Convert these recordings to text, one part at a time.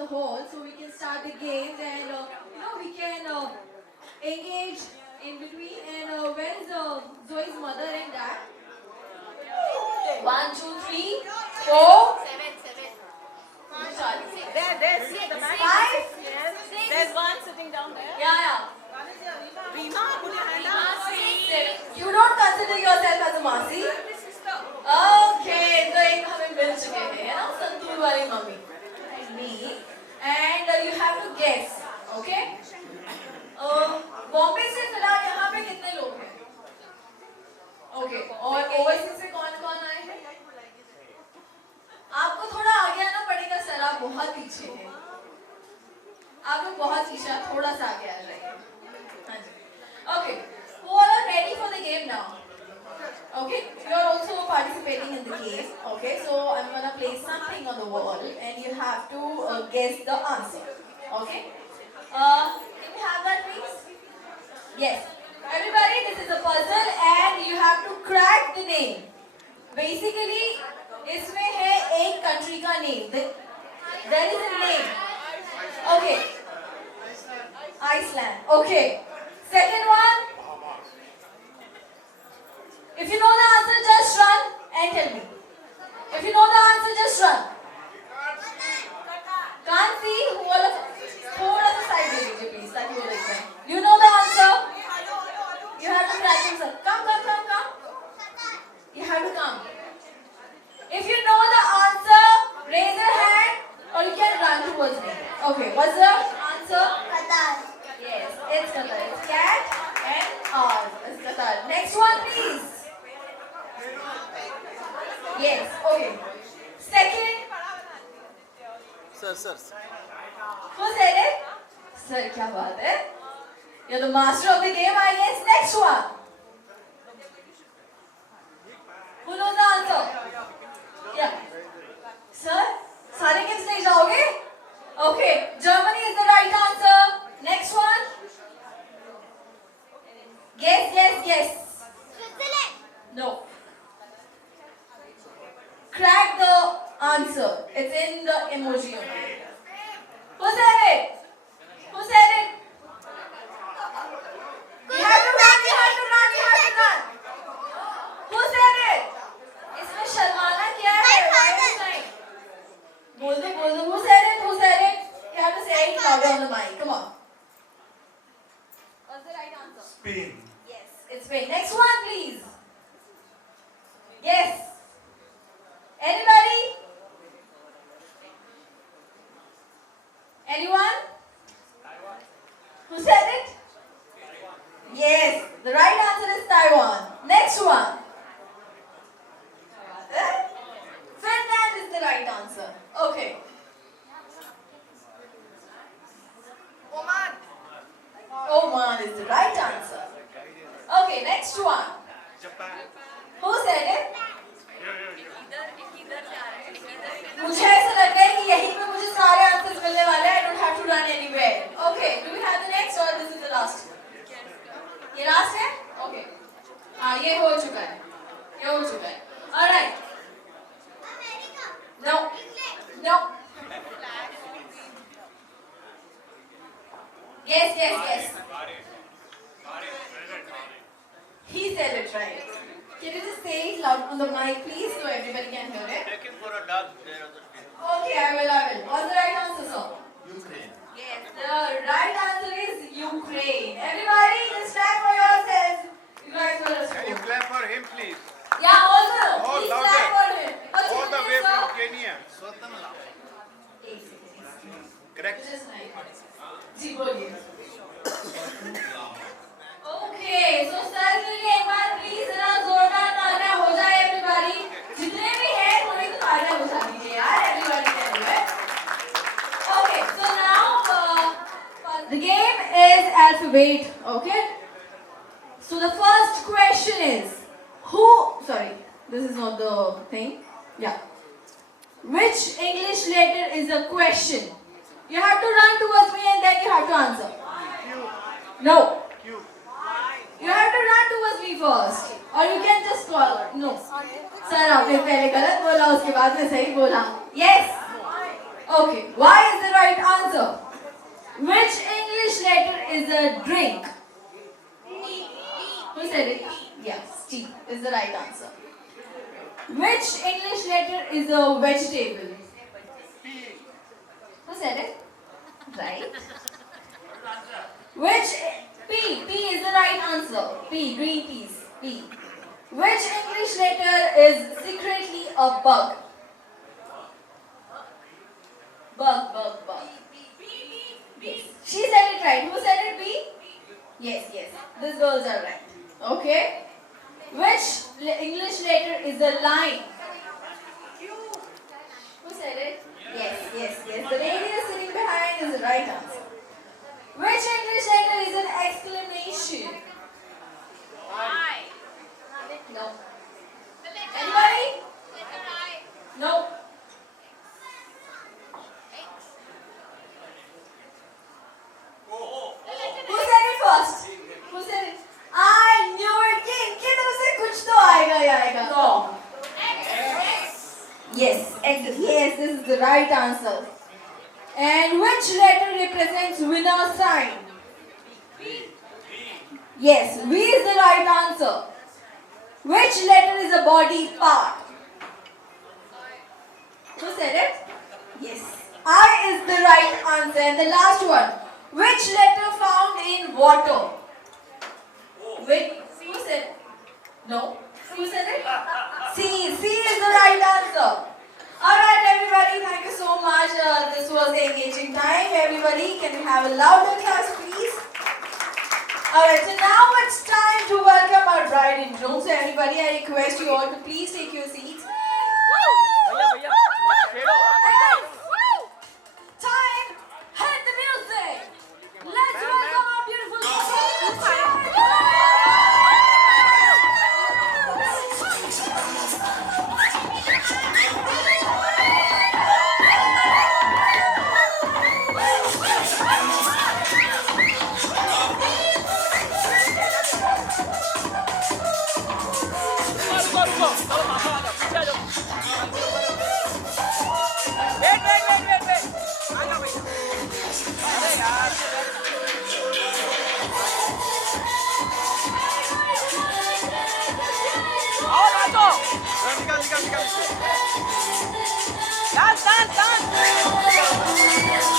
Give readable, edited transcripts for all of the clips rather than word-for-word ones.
the hall so we can start the games and we can engage in between. And where is Zoe's mother and dad? 1, 2, 3, 4. There, see the man. 5. There's one sitting down there. Yeah. Rima, put your hand up. 6. You don't consider yourself as a Masi? Okay, तो एक हमें मिल चुके हैं, है ना? संतूर वाली mummy, me, and you have to guess, okay? Bombay से फिलहाल यहाँ पे कितने लोग हैं? Okay, और ओवरसीज से कौन-कौन आए हैं? आपको थोड़ा आगे आना पड़ेगा सर, आप बहुत पीछे हैं। आप लोग बहुत पीछे, थोड़ा सा आगे आ जाइए। हाँ जी। Okay, who all are ready for the game now? Okay, you are also participating in the game. Okay, so I'm gonna place something on the wall, and you have to guess the answer. Okay, can we have that, please? Yes. Everybody, this is a puzzle, and you have to crack the name. Basically, इसमें है एक country का name. There is a name. Okay. Iceland. Okay. Second one. If you know the answer, just run and tell me. If you know the answer, just run. Can't see who all of थोड़ा सा side ले लीजिए please ताकि वो देख पाए. You know the answer. You have to practice it. Come. You have to come. If you know the answer, raise your hand or you can run towards me. Okay, what's the answer? Qatar. Yes, it's Qatar. It's cat and R. It's Qatar. Next one, please. Yes, okay. Second. Sir. Who said it? Sir, क्या बात है? You're the master of the game, I guess. Next one. Who knows the answer? Yeah. Sir, सारे games नहीं जाओगे? Okay, Germany is the right answer. Next one. Guess. Switzerland. No. Crack the answer. It's in the emoji only. Who said it? You have to run. Who said it? इसमें शर्माना क्या है? Why are you trying? बोल दो. Who said it? You have to say it louder on the mic. Come on. What's the right answer? Spain. Yes, it's Spain. Next one, please. Yes. Anybody? Anyone? Who said it? Yes, the right answer is Taiwan. Next one. Finland is the right answer. Okay. Oman is the right answer. Okay, next one. Japan. Who said it? मुझे ऐसा लग रहा है कि यहीं पे मुझे सारे आंसर्स मिलने वाले हैं. I don't have to run anywhere. Okay, do we have the next or this is the last? ये last है? Okay. हाँ, ये हो चुका है. All right. No. Yes. He said it right. Can you just say it loud on the mic, please, so everybody can hear it? Taking for a dog there on the screen. Okay, I will. What's the right answer, sir? Ukraine. Yes, the right answer is Ukraine. Everybody, just clap for yourselves. You guys were Can you a clap for him, please? Yeah, also, Oh, please louder. clap for him. What's All your the name, way sir? from Kenya. Swatamla. Correct. Just nice. जी बोलिए. Okay, so sir के लिए एक बार please जरा जोरदार तालियां हो जाए everybody. जितने भी हैं थोड़ी तो तालियां बजा दीजिए यार. Everybody can do it. Okay, so now the game is alphabet. Okay. So the first question is sorry, this is not the thing. Yeah. Which English letter is a question? You have to run towards me and then you have to answer. No. Q. You have to run towards me first. Or you can just call. No. Sir, आपने पहले गलत बोला उसके बाद में सही बोला. Yes. Okay, Y is the right answer. Which English letter is a drink? Who said it? Yes, T is the right answer. Which English letter is a vegetable? Who said it? Right. Which P is the right answer. P, green peas. P. Which English letter is secretly a bug? Bug. Yes. She said it right. Who said it? B? Yes. These girls are right. Okay. Which English letter is a line? Who said it? Yes. The lady is sitting behind is the right answer. Which English letter is an exclamation? No. Anybody? No. Who said it first? Who said it? I knew it. कि इनके तरफ से कुछ तो आएगा ही आएगा. No. Yes, this is the right answer. And which letter represents winner sign? Yes, V is the right answer. Which letter is a body part? Who said it? Yes. I is the right answer. And the last one. Which letter found in water? Wait, who said it? No. Who said it? C is the right answer. Alright everybody, thank you so much. This was the engaging time. Everybody, can we have a louder class please? Alright, so now it's time to welcome our bride and groom. So everybody, I request you all to please take your seats. Time, hit the music. Let's welcome our beautiful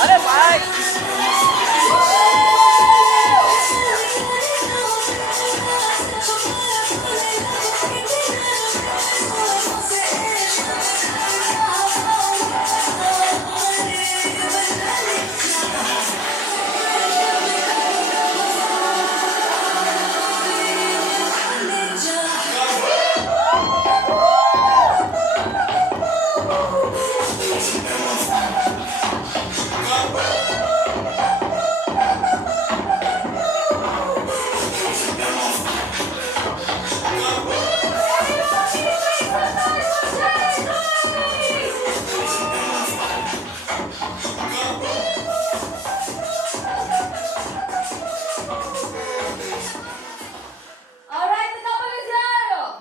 अरे भाई Alright, the couple is here.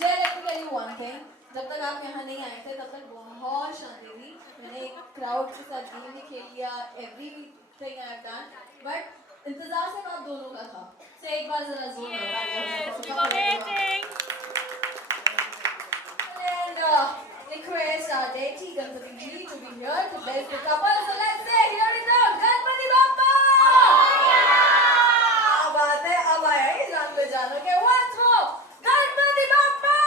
Jay, let me tell you one thing. जब तक आप यहाँ नहीं आए थे तब तक बहुत शांति थी. मैंने एक crowd के साथ गेम भी खेल लिया. Everything I have done. But इंतजार सिर्फ आप दोनों का था. So एक बार जरा जोर लगाइए. And request our deity Ganpati ji to be here to bless the couple. So let's say here it is. Ganpati Bappa. बात है अब आया है जान पे जानो के once more Ganpati Bappa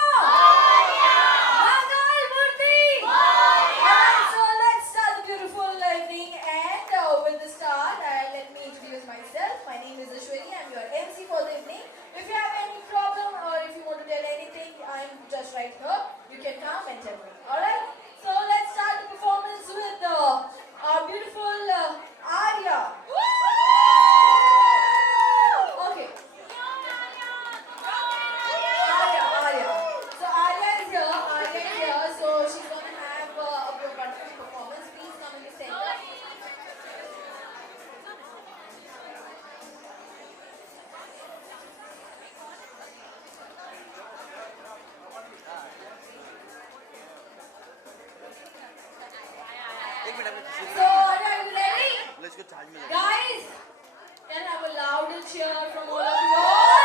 Mangal Murthy Alright, so let's start the beautiful evening and with the start let me introduce myself. My name is Ashwini. I'm your MC for the evening. If you have any problem or if you want to tell anything, I'm just right here. You can come and tell me. Alright, so let's start the performance with our beautiful So, are you ready? Let's go Taj Mahal. Guys, can I have a louder cheer from all of you all?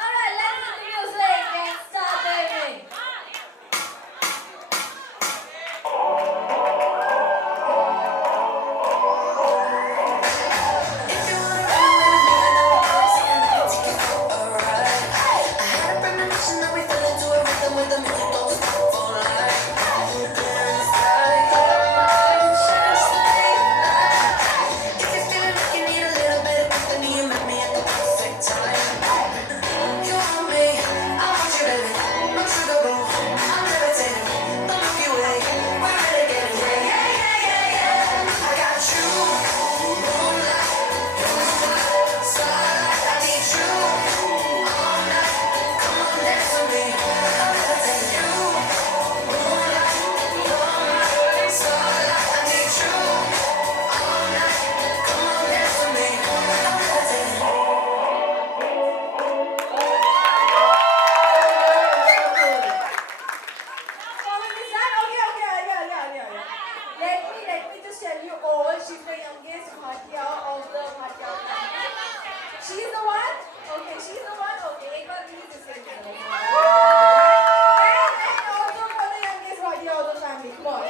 Alright, let's hit the music and start diving. Let me just tell you all, she's the youngest Bhatia of the Bhatia family. She's the one? Okay, she's the one? Okay, एक बार please just say it. And also for the youngest Bhatia of the family. Come on.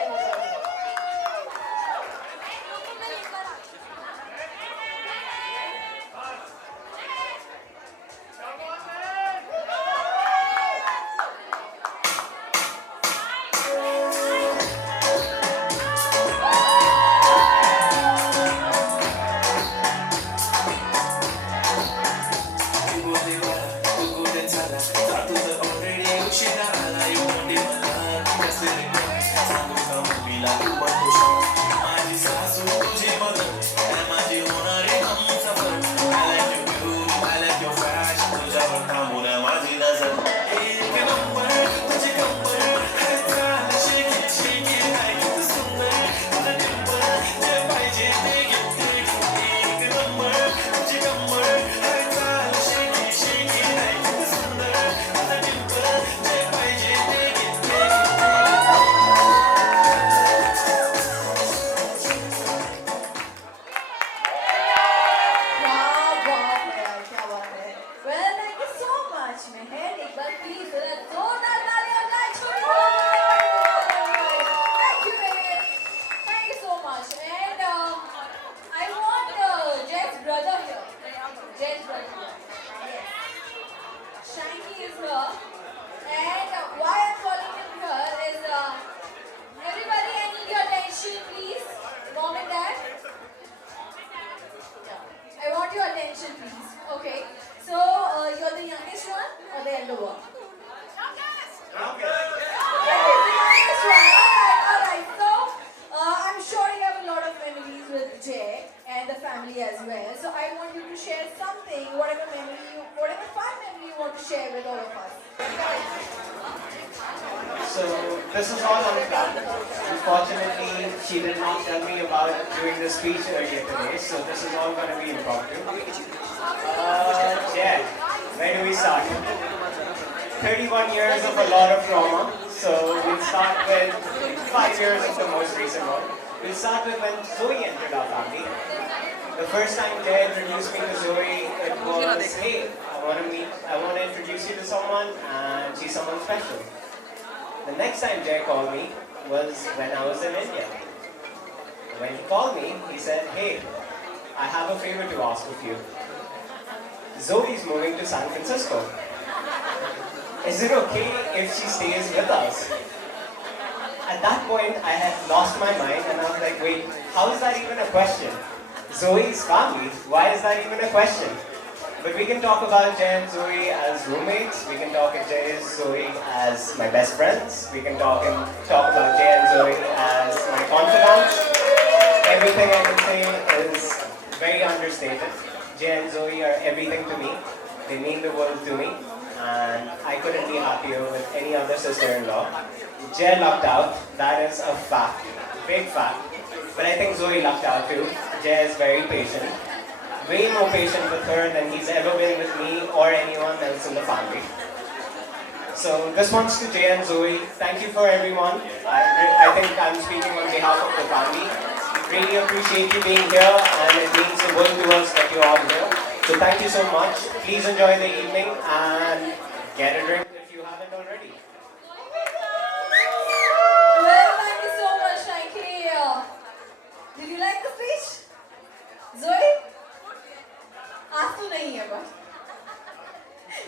As well. So I want you to share something, whatever fun memory you want to share with all of us. So this is all unplanned. Unfortunately, she did not tell me about doing the speech earlier today, so this is all going to be impromptu. Yeah, where do we start? 31 years of a lot of trauma, so we'll start with 5 years of the most recent one. We'll start with when Zoe entered our family. The first time Jay introduced me to Zoe, it was, hey, I want to introduce you to someone, and she's someone special. The next time Jay called me was when I was in India. When he called me, he said, hey, I have a favor to ask of you. Zoe's moving to San Francisco. Is it okay if she stays with us? At that point, I had lost my mind and I was like, wait, how is that even a question? Zoe's family, why is that even a question? But we can talk about Jay and Zoe as roommates, we can talk about Jay and Zoe as my best friends, we can talk about Jay and Zoe as my confidants. Everything I can say is very understated. Jay and Zoe are everything to me, they mean the world to me, and I couldn't be happier with any other sister-in-law. Jay lucked out, that is a fact, big fact. But I think Zoe lucked out too. Jay is very patient. Way more patient with her than he's ever been with me or anyone else in the family. So this one's to Jay and Zoe. Thank you for everyone. I think I'm speaking on behalf of the family. Really appreciate you being here, and it means the world to us that you're all here. So thank you so much. Please enjoy the evening and get a drink if you haven't already. Well, thank you so much, Shankly. Did you like the speech? Zoe? आंसू नहीं है बस.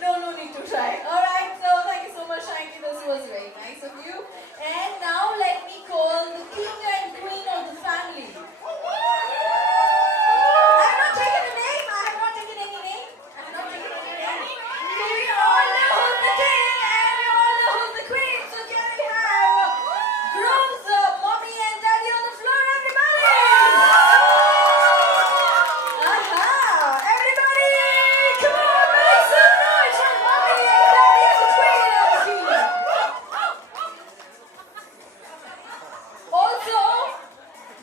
No need to try. Alright, so thank you so much, Shankly. This was very nice of you. And now let me call the king and queen of the family. I have not taken a name. I have not taken any name. I have not taken any name. We all know who's the king and we all know who's the queen. So can we have groom's mommy and daddy on the floor, everybody? Everybody, come on, make some noise for mommy and daddy and the queen of the kingdom. Also,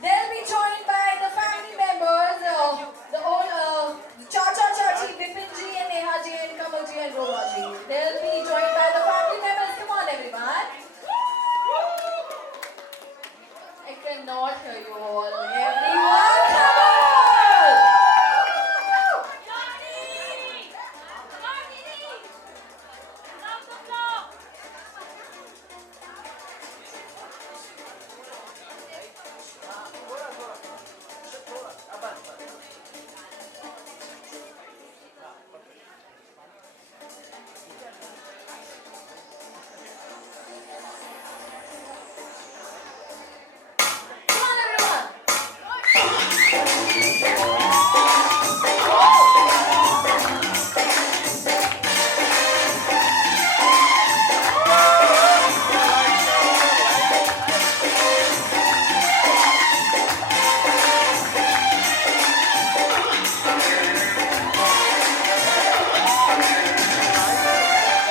they'll be joined by the family members, the old Chacha Chachi, Bipin ji and Neha ji and Kamal ji and Roma ji. They'll be joined by the family members. Come on, everyone. I cannot hear you all. Everyone, come on! Come on, everyone!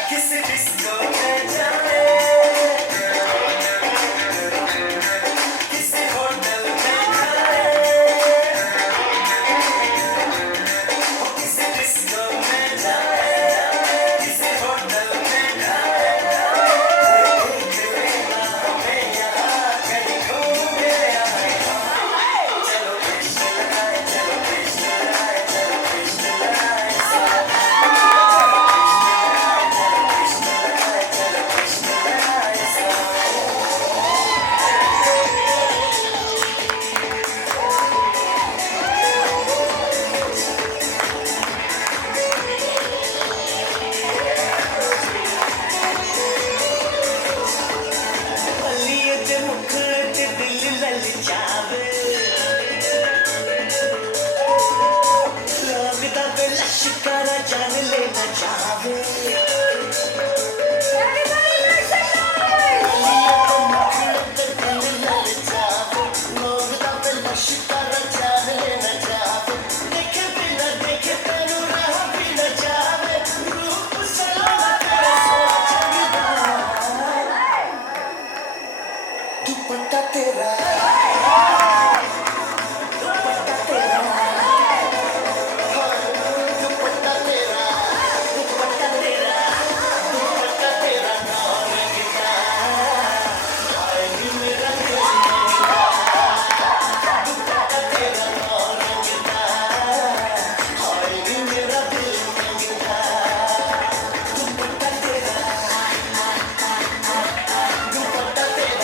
किसी disco में जाए, किसी hotel में जाए, किसी disco में जाए, किसी होटल में जाए, देख लेना हमें यहाँ कहीं घूमे आए। चलो कृष्ण लगाए, चलो कृष्ण लगाए, चलो कृष्ण लगाए, बलिए ते मुखड़े ते दिल ललचावे, लगदा पे लश्करा जान लेना चाहे। Everybody make some noise! बलिए ते मुखड़े ते दिल ललचावे, लगदा पे लश्करा जान लेना चाहे। देखे बिना देखे तेनू राह भी न जावे, रूप सलावा तेरा सोचदा, दुपट्टा तेरा, दुपट्टा तेरा, दुपट्टा तेरा, दुपट्टा तेरा, दुपट्टा तेरा नारंगीदा, हाय नी मेरा दिल मंगीदा, दुपट्टा तेरा नारंगीदा, हाय नी मेरा दिल मंगीदा, दुपट्टा तेरा, दुपट्टा तेरा,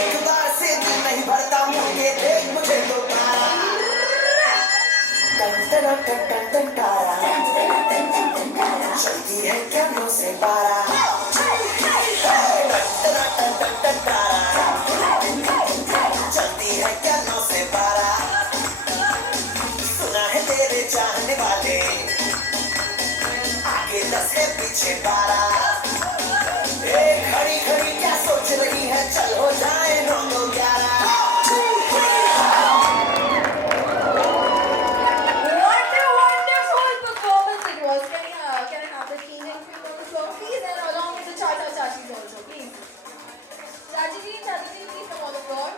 एक बार से दिल नहीं भरता मुझे देख मुझे दोबारा टन टन टन टन टन तारा चलती है क्या नो से पारा टन टन टन टन तारा चलती है क्या नो से पारा दस है पीछे 12 ए खड़ी खड़ी क्या सोच रही है चल हो जाए 9 9 11 What a wonderful performance it was. Can I have the king and queen on the floor, please, and along with the Chata Chachis also, please. Chachi ji, please come on the floor.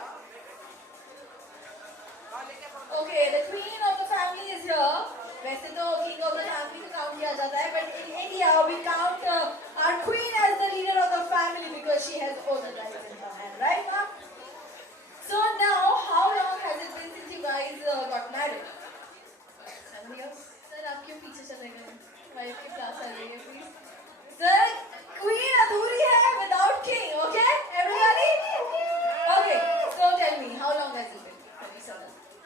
Okay, the queen of the family is here. वैसे तो king of the family को count किया जाता है, but in India we count our queen as the leader of the family because she has all the rights in her hand, right, ma'am? So now, how long has it been since you guys got married? 7 years. Sir, आप क्यों पीछे चले गए? Wife की class आ रही है, please. Sir, queen अधूरी है without king, okay? Everybody? Okay, so tell me, how long has it been? 37.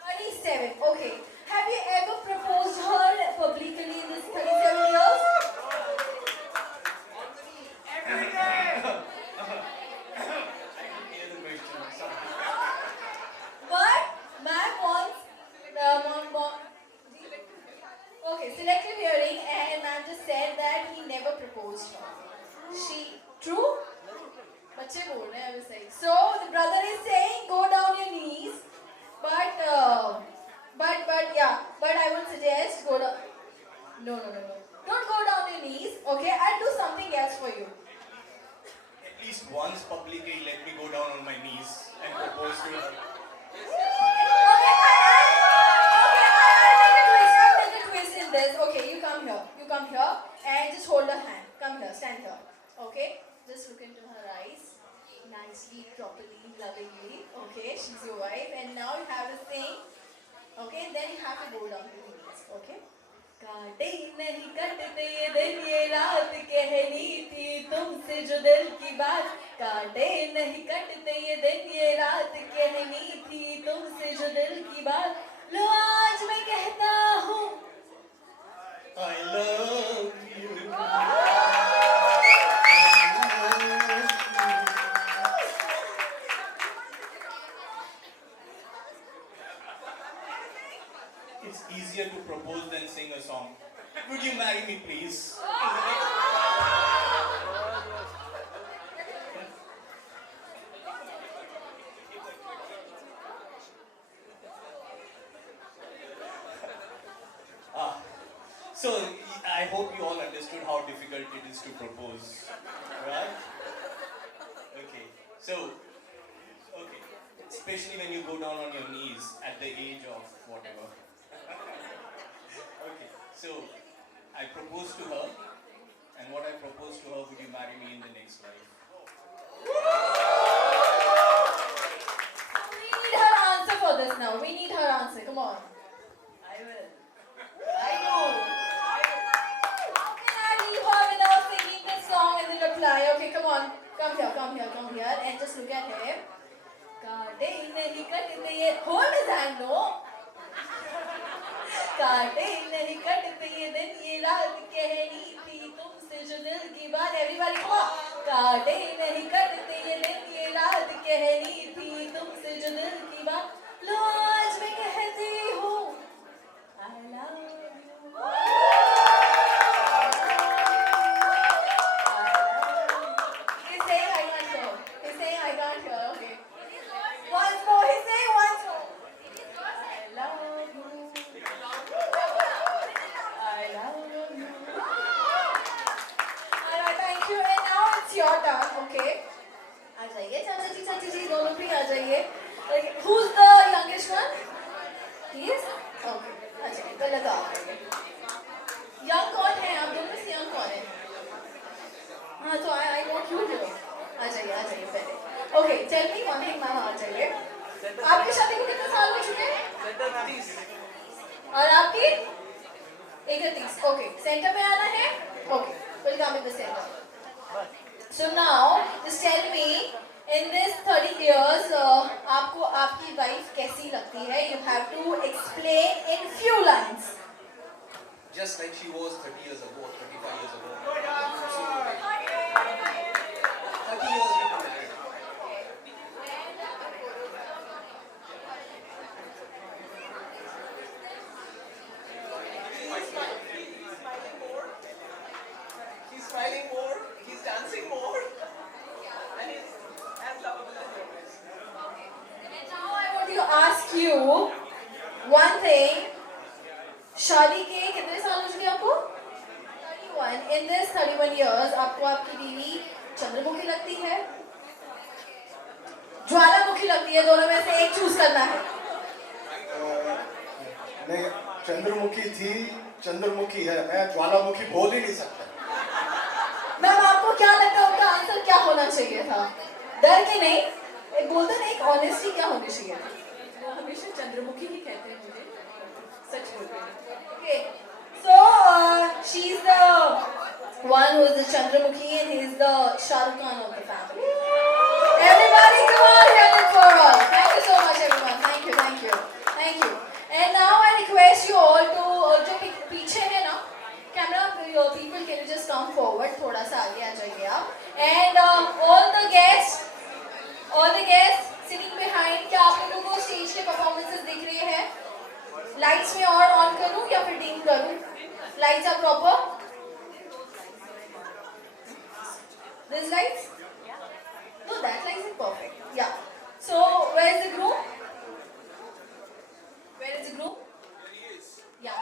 37, okay. Have you ever proposed her publicly in this 37 years? But ma'am wants okay, selective hearing, and ma'am just said that he never proposed her. She true? बच्चे बोल रहे हैं अभी सही. So the brother is saying go down your knees, but I would suggest go down. No. Don't go down your knees. Okay, I'll do something else for you. At least once publicly let me go down on my knees and propose to her. Okay, I'll make a twist in this. Okay, you come here, and just hold her hand. Come here, stand here. Okay, just look into her eyes, nicely, properly, lovingly. Okay, she's your wife, and now you have to sing. Okay, and then you have to go down to the knees. Okay. काटे नहीं कटते ये दिन ये रात कहनी थी तुमसे जो दिल की बात काटे नहीं कटते ये दिन ये रात कहनी थी तुमसे जो दिल की बात लो आज मैं कहता हूँ I love you. It's easier to propose than sing a song. Would you marry me, please? So I hope you all understood how difficult it is to propose, right? Okay, especially when you go down on your knees at the age of whatever. Okay, so I proposed to her, and what I proposed to her, would you marry me in the next life? We need her answer for this now. We need her answer. Come on. I will. I do. How can I leave her without singing this song and then reply? Okay, come on. Come here, and just look at him. काटे नहीं कटते ये hold his hand, no. काटे नहीं कटते ये दिन ये रात कहनी थी तुमसे जो दिल की बात everybody come on. काटे नहीं कटते ये दिन ये रात कहनी थी तुमसे जो दिल की बात लो आज मैं कहती हूँ I love you. He's saying I can't hear. Okay. Once more. He's saying once more. I love you. I love you. Alright, thank you. And now it's your turn. Okay. आ जाइए चाची जी दोनों भी आ जाइए. Who's the youngest one? He is? Okay. आ जाइए. पहले तो आप आइए. Young कौन है? आप दोनों में से young कौन है? हाँ तो I want you to. आ जाइए पहले. Okay, tell me one thing, ma'am आ जाइए. आपकी शादी को कितने साल हो चुके हैं? 30. और आपकी? 31. Okay, सेंटर पे आना है? Okay, we'll come in the center. So now, just tell me, in this 30 years, आपको आपकी wife कैसी लगती है? You have to explain in few lines. Just like she was 30 years ago, 35 years ago. 30 years we've been married. you one thing. शादी के कितने साल हो चुके हैं आपको? 31. In this 31 years, आपको आपकी बीवी चंद्रमुखी लगती है, ज्वालामुखी लगती है, दोनों में से एक चूज करना है. नहीं, चंद्रमुखी थी, चंद्रमुखी है, मैं ज्वालामुखी बोल ही नहीं सकता. मैम आपको क्या लगता है उनका आंसर क्या होना चाहिए था? डर के नहीं, एक बोलते ना, एक ऑनेस्टी क्या होनी चाहिए थी? वो हमेशा चंद्रमुखी ही कहते हैं मुझे, सच बोलते हैं. Okay, so she is the one who is the Chandramukhi and he is the Shah Rukh Khan of the family. Everybody, come on, hear it for all. Thank you so much, everyone. Thank you, thank you, thank you. And now I request you all to जो पीछे है ना, camera people, can you just come forward? थोड़ा सा आगे आ जाइए आप. And all the guests sitting behind, क्या आप लोगों को स्टेज के परफॉर्मेंसेस दिख रहे हैं? लाइट्स में और ऑन करूं या फिर डिम करूं? Lights are proper? This lights? No, that light is perfect. Yeah. So where is the groom? Where is the groom? Yeah.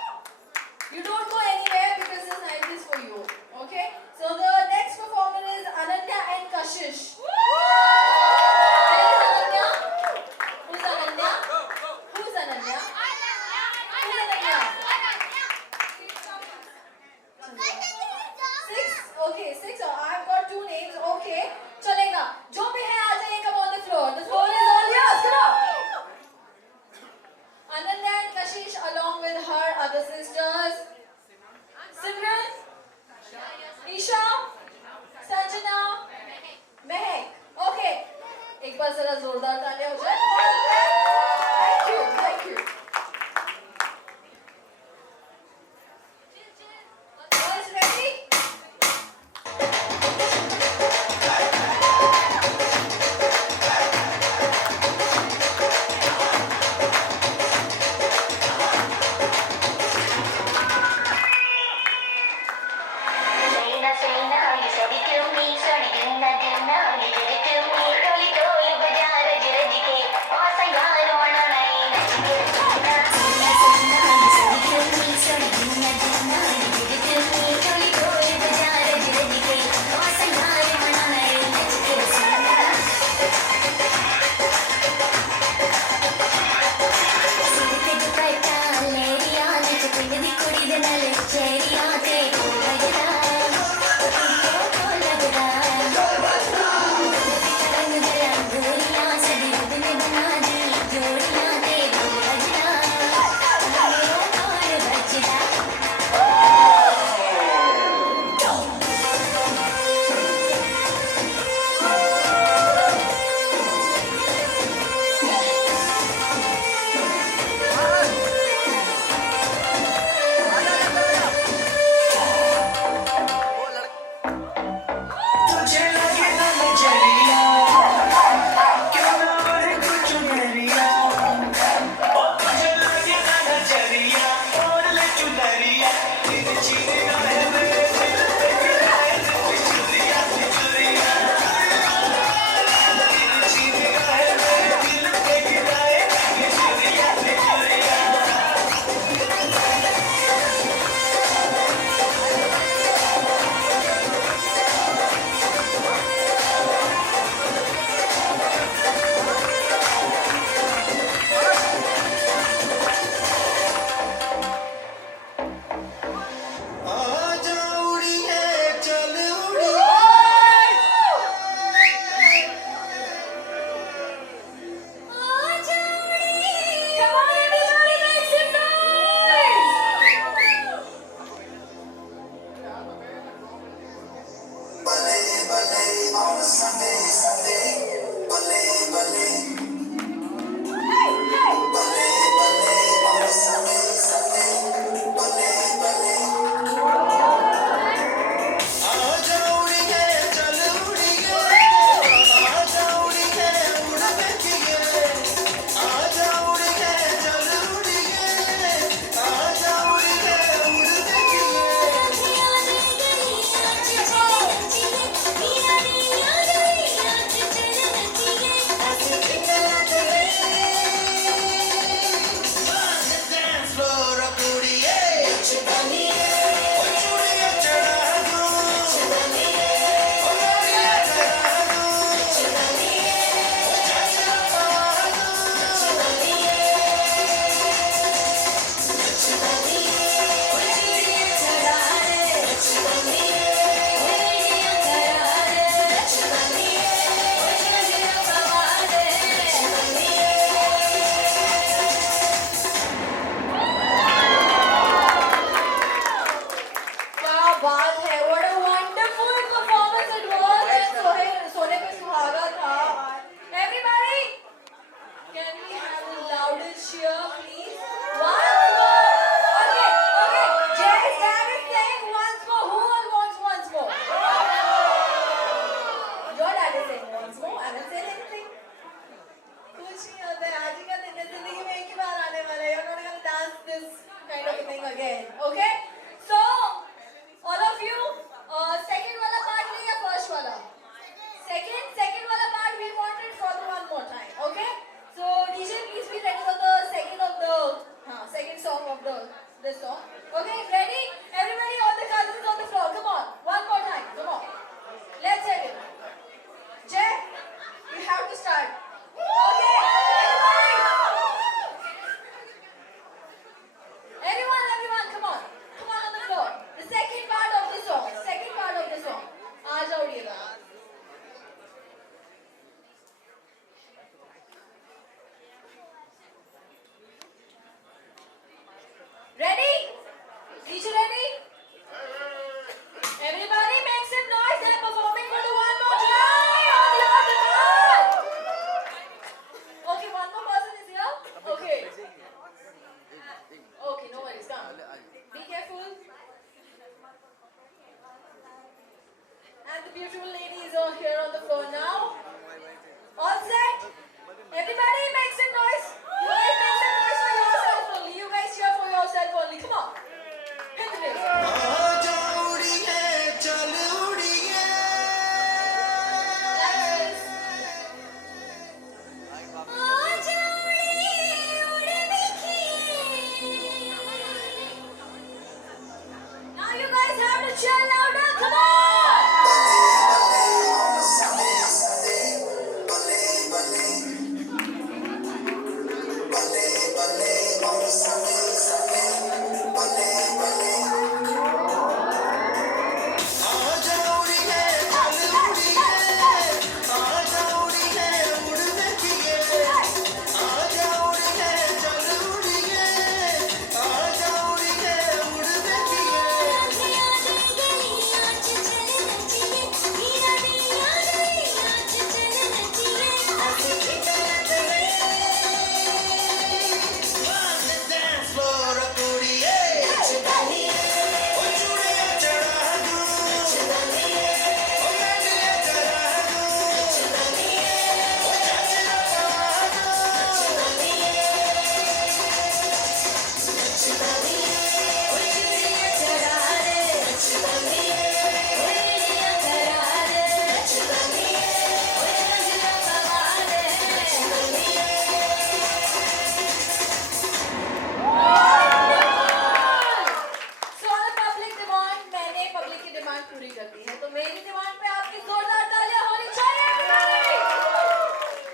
You don't go anywhere because this night is for you. Okay? So the next performer is Ananya and Kashish. Where is Ananya? Who's Ananya? Who's Ananya? Who's Ananya? 6? Okay, 6. I've got 2 names. Okay. चलेगा. जो भी है आ जाइए, come on the floor. The floor is all yours. Come on. Ananya and Kashish along with her other sisters. Simran, Isha, Sanjana, Mehak. Okay. एक बार जरा जोरदार तालियां हो जाए. Thank you, thank you. Boys ready? Saying how you said it to me, sorry, doing that, how you did it to me. Rolly dole, baja, raj raj ke, oh sangar mana nahi nachke. Saying how you said it to me, sorry, doing that, how you did it to me. Rolly dole, baja, raj raj ke, oh sangar mana nahi nachke. Sirte dupatta, leriya, nech ping di kudi de naal cheriya te bajda. beautiful ladies are here on the floor now. All set? Everybody make some noise. You guys make some noise for yourself only. You guys cheer for yourself only. Come on. Hit the music. आजा उड़िए चल उड़िए That is. Now you guys have to cheer louder. Come on. आजा उड़िए चल उड़िए आजा उड़िए उड़ने किए आजा उड़िए चल उड़िए आजा उड़िए उड़ने किए डांस फ्लोर उड़िए ओ चूड़ियां चढ़ा दूं ओ मेहंदियां करा दूं ओ चाचरा पवा So on a public demand, मैंने public की demand पूरी कर दी है तो मेरी demand पे आपकी जोरदार तालियां होनी चाहिए everybody!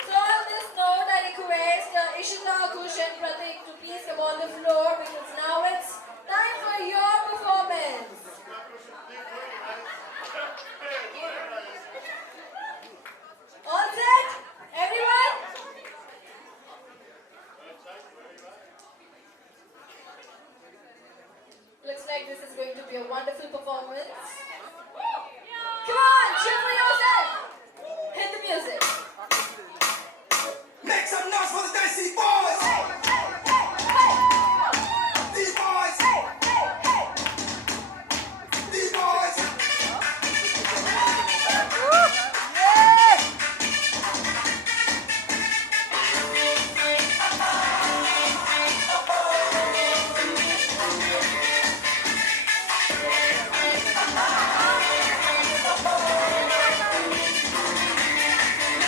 So on this note, I request Ishita, Kush and Pratik to please come on the floor because now it's time for your performance. All set? Everyone? Looks like this is going to be a wonderful performance. Come on, cheer for yourself. Hit the music. Make some noise for the Dicey Boys! Hey, hey, hey, hey. These boys! Hey, hey, hey. These boys!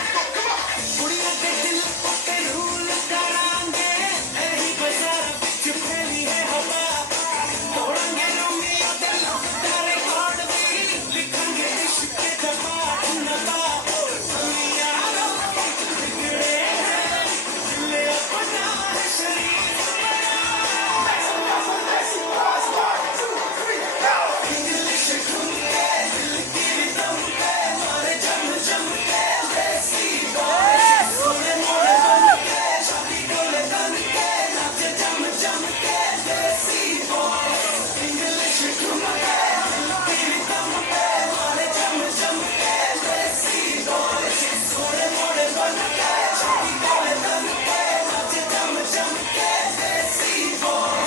कुड़ियां के दिल पक्के rule करांगे एही बजार विच फैली है हवा तोड़ेंगे रोमियो दे लौटा रिकॉर्ड भी लिखेंगे इश्क के दबाव नबा यारो बिगड़े हैं दिल अपना है शरीर इंग्लिश ढूंढ के दिल की रिदम पे मारे जम जम के देसी बॉय सोने मोड़े बन के शादी डोले तन के नाचे जम जम के देसी बॉय इंग्लिश ढूंढ के दिल की रिदम पे मारे जम जम के देसी बॉय सोने मोड़े बन के शादी डोले तन के नाचे जम जम के देसी boy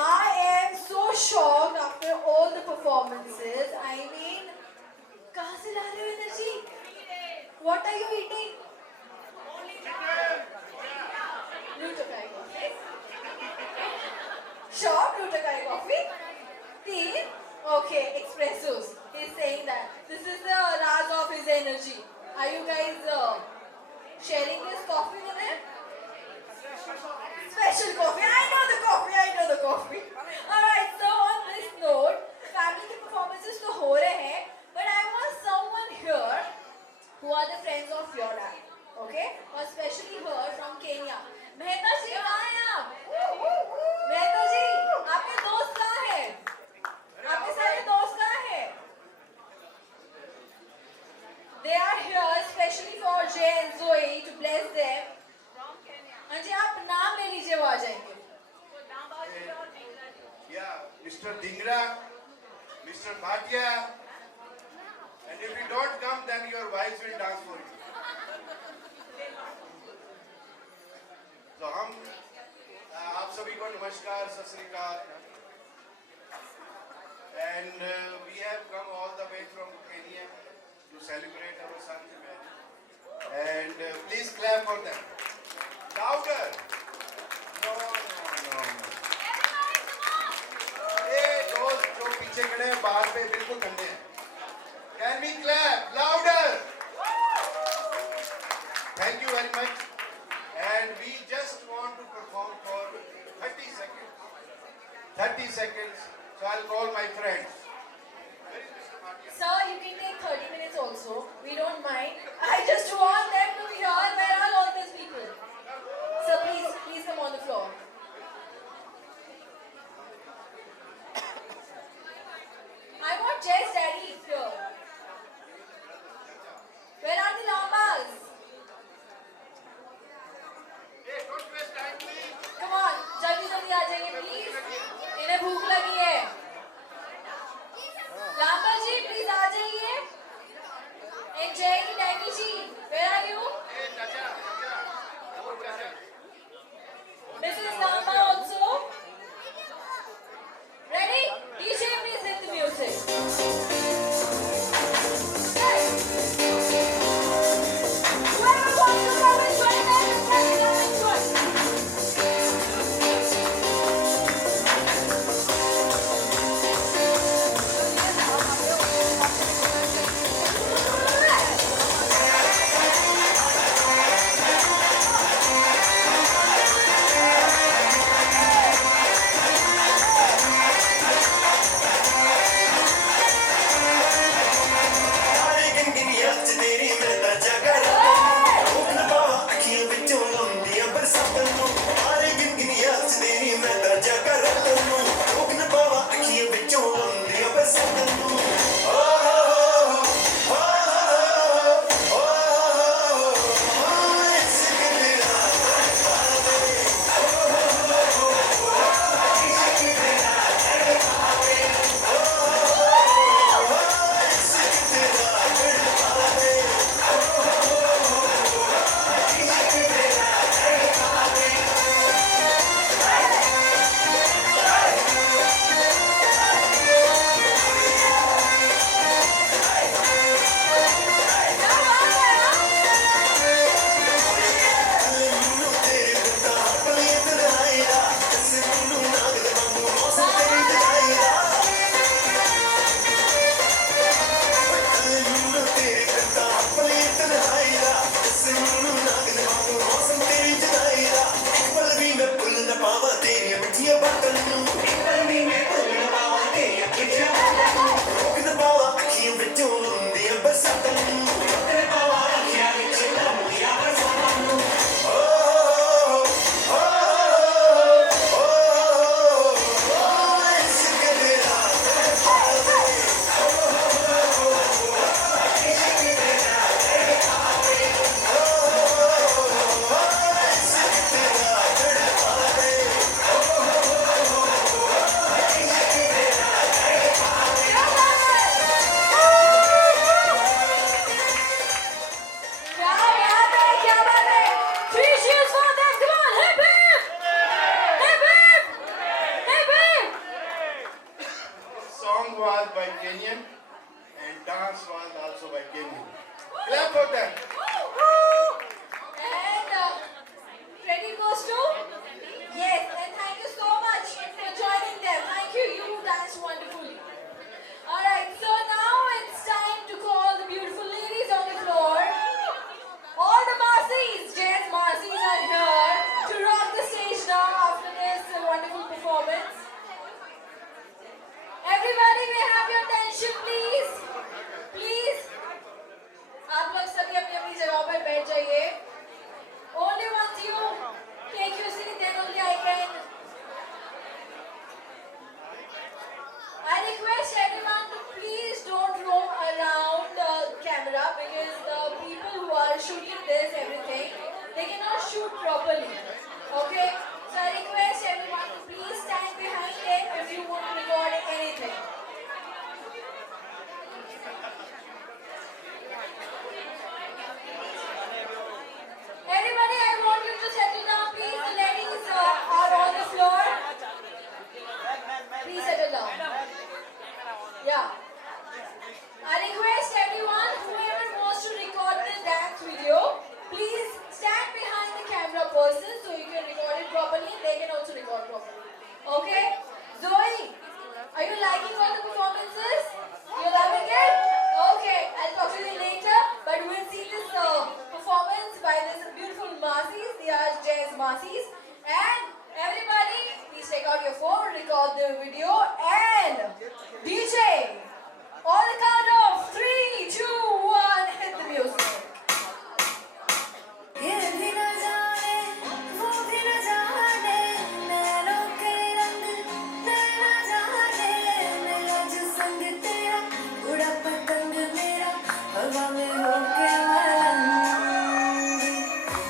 I am so shocked after all the performances. I mean, कहाँ से ला रहे हो energy? What are you eating? Glutokai coffee. Sure, Glutokai coffee. Tea. Okay, espressos. He's saying that this is the raz of his energy. Are you guys sharing this coffee with him? Special coffee. I know the coffee. I know the coffee. Alright, so on this note, family के performances तो हो रहे हैं, but I want someone here who are the friends of your dad. Okay? Or especially her from Kenya. Mehta जी कहाँ हैं आप? मेहता जी, आपके दोस्त कहाँ हैं? आपके सारे दोस्त कहाँ हैं? They are here especially for Jay and Zoe to bless them. हाँ जी, आप नाम ले लीजिए, वो आ जाएंगे. Yeah, Mr. Dhingra, Mr. Bhatia, and if you don't come, then your wives will dance for you. तो हम आप सभी को नमस्कार, सत श्री अकाल. celebrate our son's marriage. And please clap for them. Louder. No, no, no, no. Hey, those जो पीछे खड़े हैं बाहर पे बिल्कुल ठंडे हैं. Can we clap louder? Thank you very much. And we just want to perform for 30 seconds. 30 seconds. So I'll call my friends. Where is Mr. Bhatia? Sir, you can take 30 minutes also. We don't mind. I just want them to be here. Where are all these people? Sir, please come on the floor. I want Jess Daddy here. Where are the Lambas? Hey, don't waste time, please. Come on, जल्दी जल्दी आ जाइए please. इन्हें भूख लगी है. लांबा जी please आ जाइए. And Jay, Danny ji, where are you? Hey, Chacha, Chacha. Oh, Chacha. Mrs. Lamba also. Ready? DJ, please hit the music. Hey. Whoever wants to come and join us, come and join. Yeah. I request everyone, whoever Okay? Zoe, are you liking all the performances? You're loving it? Okay, I'll talk to you later. But we'll see this performance by this beautiful Masis. They are Jazz Masis. And everybody, please take out your phone, record the video, and DJ, on the count of 3, 2, 1, hit the music. ये भी न जाने वो भी न जाने नैनों के रंग नैना जाने मेरा जो संग तेरा उड़ा पतंग मेरा हवा में होके मलंग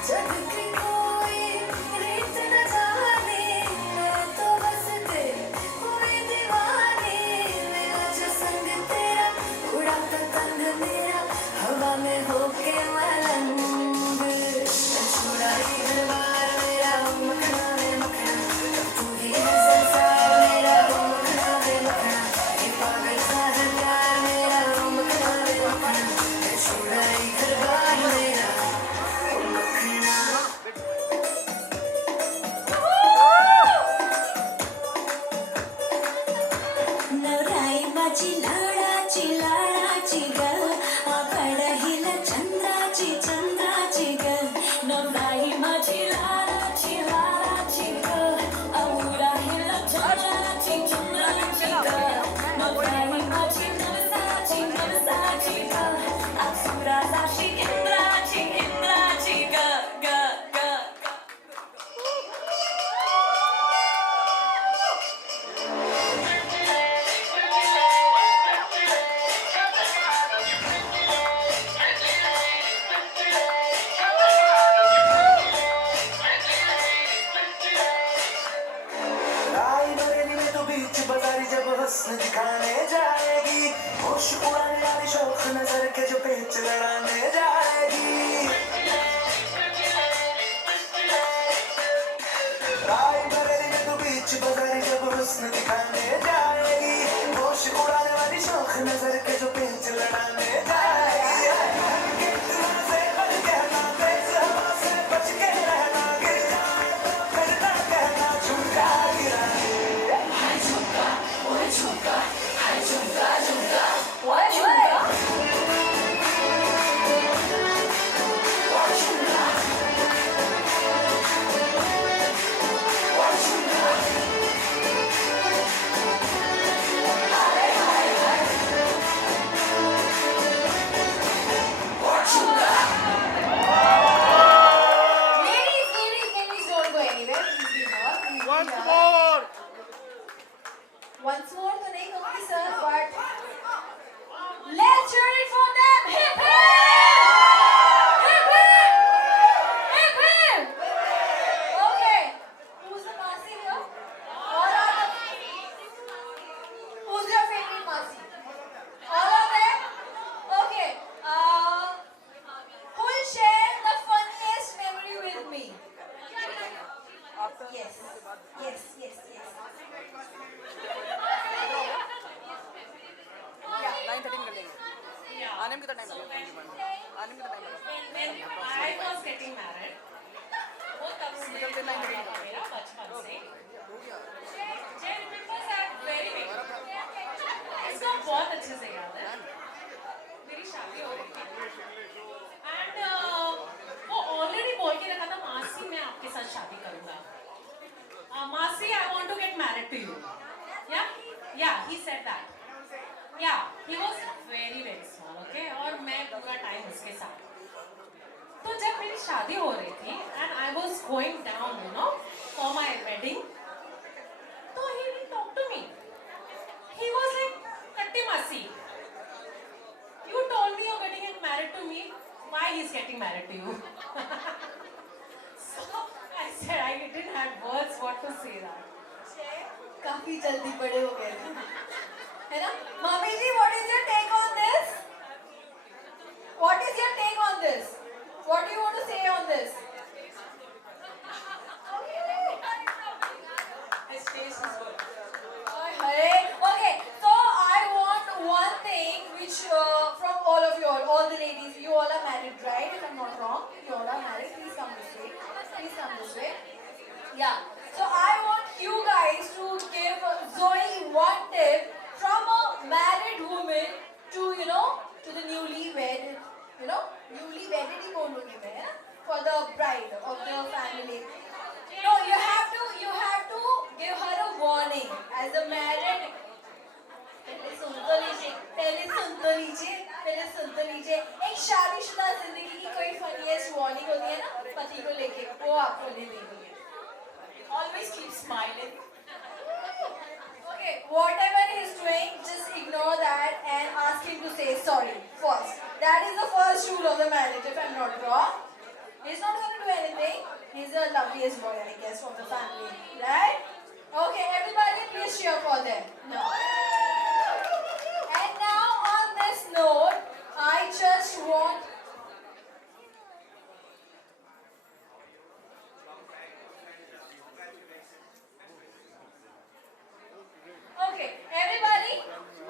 जग की कोई रीत न जाने मैं तो बस तेरी कोई दीवानी मेरा जो संग तेरा उड़ा पतंग मेरा हवा में होके मलंग छुड़ाई हर बार मेरा मखना रे मखना तू ही है संसार मेरा मखना रे मखना ये पागल सा है प्यार मेरा मखना रे मखना छुड़ाई हर बार मेरा मखना नवराई माझी लाडाची लाडाची ग आभाळ हिला चंद्राची चंद्राची ग नवराई माझी लाडाची लाडाची ग औरा हिला चंद्राची चंद्राची ग नवराई माझी नवसाची नवसाची ग अप्सरा दाशी इंद्राची इंद्राची ग ग ग राई बरेली में तो बीच बाजारी जब हुस्न दिखाने जाएगी होश उड़ाने वाली शौक नजर के जो पेच लड़ाने जाएगी राई बरेली में तो बीच बाजारी जब हुस्न दिखाने जाएगी होश उड़ाने वाली शौक नजर के जो पेच लड़ाने जाएगी कितना से बच कहना तेज हवा से बच के रहना गिर जाए तो फिर ना कहना झुमका गिरा What? Ladies, don't go anywhere. Please be here. Please be Once here. more. Once more तो नहीं कहूँगी sir, but let's hear it for them. Hip hip! Hip hip! Hip hip! Okay. Who's the Masi here? All of Who's your favorite Masi? All of them? Okay. Who will share the funniest memory with me? Yes. Yes, yes, yes. 9:30 कर देंगे आने में कितना time लगेगा आने में कितना time लगेगा When I was getting married, वो तब से मेरा बचपन से Jay remembers that very well. इसको बहुत अच्छे से याद है मेरी शादी हो गई थी and वो already बोल के रखा था मासी मैं आपके साथ शादी करूँगा मासी I want to get married to you yeah he said that yeah he was very very small okay और मैं पूरा टाइम उसके साथ तो जब मेरी शादी हो रही थी and I was going down you know for my wedding तो he didn't talk to me he was like Katti Masi you told me you're getting married to me why he's getting married to you so I said I didn't have words what to say that काफी जल्दी बड़े हो गए थे है ना mummy ji what is your take on this what is your take on this what do you want to say on this his face is good okay so I want one thing which from all of you all the ladies you all are married right if I'm not wrong you all are married please come this way yeah so I want you guys to Zoe, one tip from a married woman to, to the newly wedded, newly wedded ही बोलूँगी मैं, है ना? For the bride of the family. No, you have to give her a warning as a married. पहले सुन तो लीजिए एक शादीशुदा जिंदगी की कोई फनीएस्ट वार्निंग होती है ना पति को लेके वो आपको ले देनी है. Always keep smiling. Okay, whatever he's doing, just ignore that and ask him to say sorry first. That is the first rule of the marriage, if I'm not wrong. He's not going to do anything. He's the loveliest boy, I guess, from the family, right? Okay, everybody, please cheer for them. No. And now, on this note, I just want. Okay, everybody,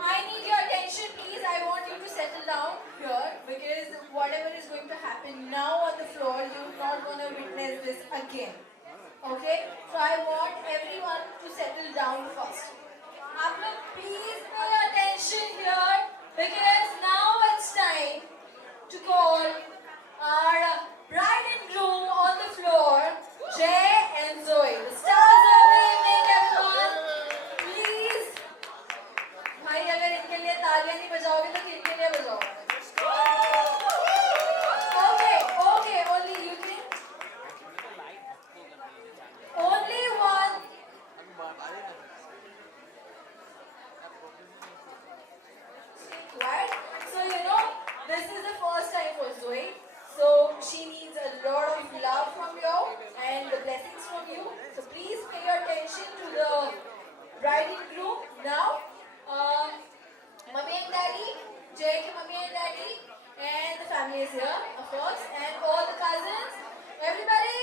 I need your attention, please. I want you to settle down here because whatever is going to happen now on the floor, you're not going to witness this again. Okay? So I want everyone to settle down first. आप लोग please pay attention here because now it's time to call our bride and groom on the floor, Jay and Zoe. The stars of the evening, everyone. Please. भाई अगर इनके लिए तालियां नहीं बजाओगे तो किनके लिए बजाओगे? Okay, only you think. Only one. Right? So this is the first time for Zoe. So she needs a lot of love from you and the blessings from you. So please pay your attention to the bride and groom now. Mummy and Daddy, Jay ke Mummy and Daddy, and the family is here, of course, and all the cousins. Everybody,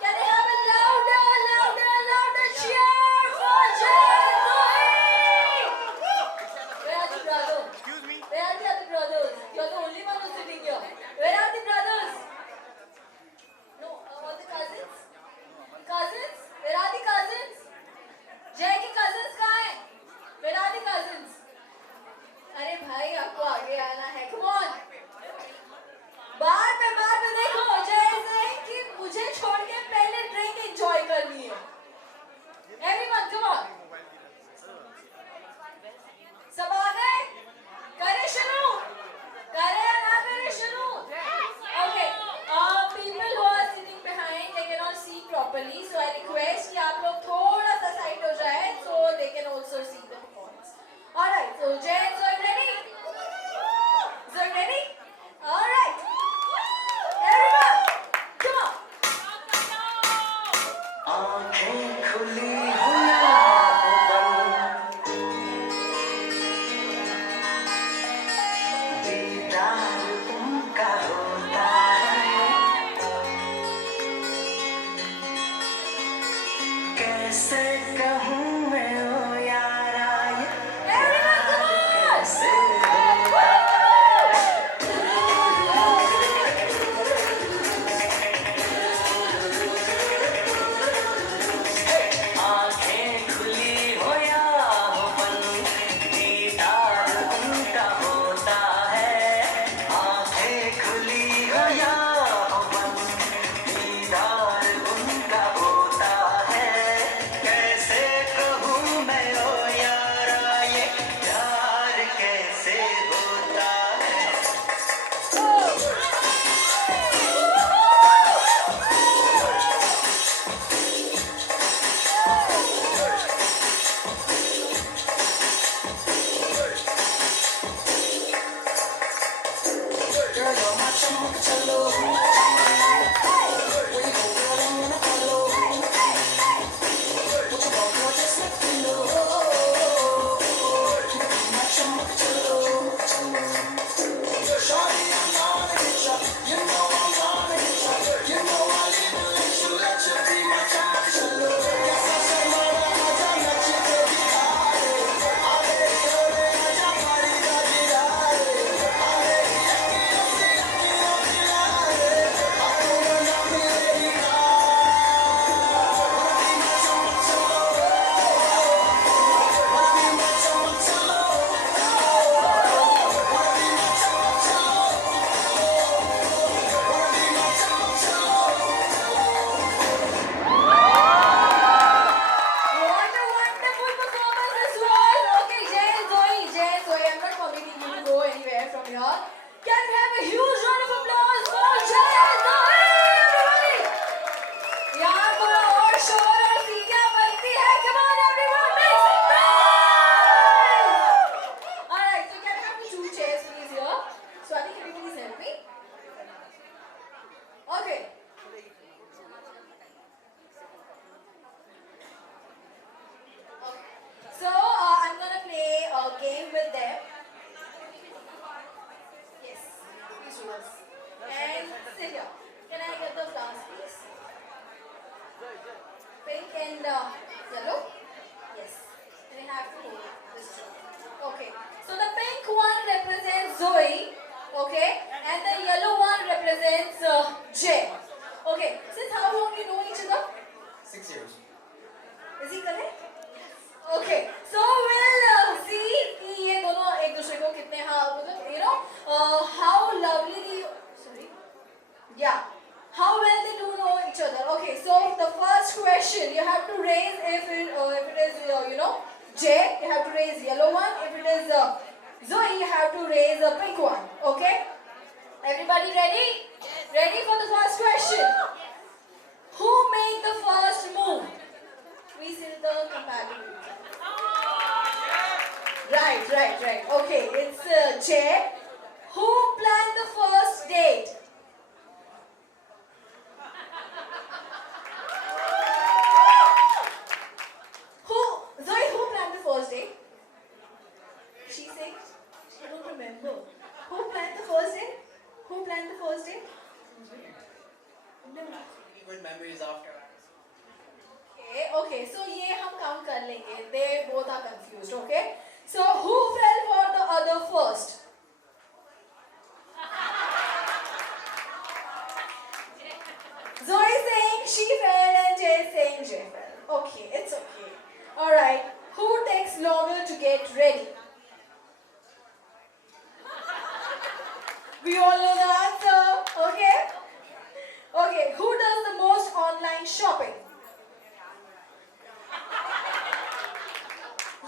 can I have a louder cheer for Jay and Zoe? Where are the brothers? Excuse me. Where are the other brothers? You're the only one who's sitting here. Where are the brothers? No, all the cousins? Cousins? Where are the cousins? Jay के cousins कहाँ हैं? Where are the cousins? अरे भाई आपको आगे आना है. Come on. बाहर पे देखो. here. Can we have a huge round of applause for Jay and Zoe, everybody? यहाँ थोड़ा और शोर और सीटियाँ बनती है. Come on, everyone, make some noise! Alright, so can I have the 2 chairs, please, here? Swati, can you please help me? Okay. So, I'm gonna play a game with them. Yes, please do this. And sit here. Can I get the flowers, please? Pink and yellow? Yes. And I have to hold this too. Okay. So the pink one represents Zoe. Okay. And the yellow one represents Jay. Okay. Since how long you know each other? 6 years. Is he correct? Okay, so we'll see कि ये दोनों एक दूसरे को कितने मतलब how lovely sorry how well they do know each other. Okay, so the first question you have to raise if it is Jay, you have to raise yellow one. If it is Zoe, you have to raise a pink one. Okay, everybody ready? Ready for the first question? Who made the first move? We see the compatibility. Right. Okay, it's Jay. Who planned the first date? Zoe, who planned the first date? She said, I don't remember. Who planned the first date? Who planned the first date? No. Good memories after. Okay, so ये हम count कर लेंगे. They both are confused, okay? So who fell for the other first? Zoe saying she fell and Jay saying Jay fell. Okay, it's okay. Alright, who takes longer to get ready? We all know the answer, okay? Okay, who does the most online shopping?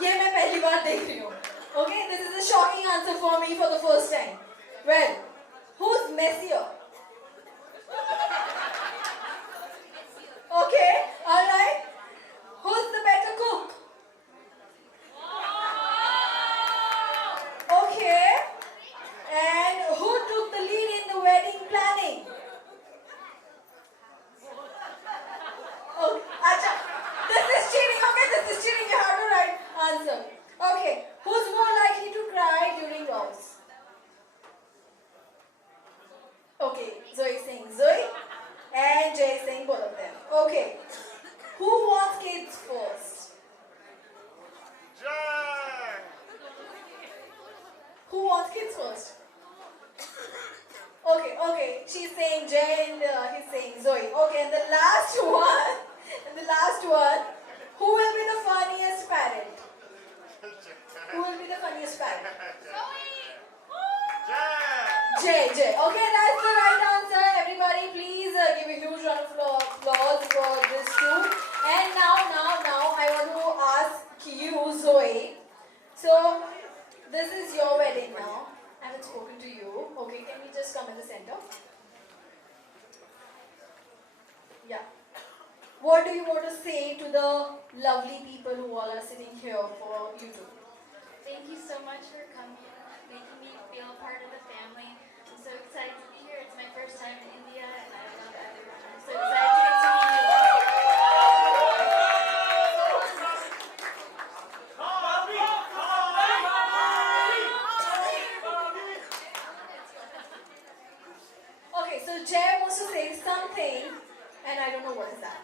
ये मैं पहली बार देख रही हूँ. Okay, this is a shocking answer for me for the first time. Well, who's messier? Okay, alright. Who's the better cook? Okay. And who took the lead in the wedding planning? Oh, acha. This is cheating, okay? This is cheating. You have to write answer. Okay. Who's more likely to cry during vows? Okay. Zoe saying Zoe. And Jay saying both of them. Okay. Who wants kids first? Jay! Who wants kids first? Okay. She's saying Jay and he's saying Zoe. Okay, and the last one, who will be the funniest parent? Who will be the funniest parent? Jay! Jay. Okay, that's the right answer. Everybody, please give a huge round of applause for this too. And now, I want to ask you, Zoe. So, this is your wedding now. I haven't spoken to you. Okay, can we just come in the center? Yeah. What do you want to say to the lovely people who all are sitting here for you two? Thank you so much for coming, making me feel a part of the family. I'm so excited to be here. It's my first time in India, and I love everyone. I'm so excited to get to meet you. Okay, so Jay wants to say something, and I don't know what is that.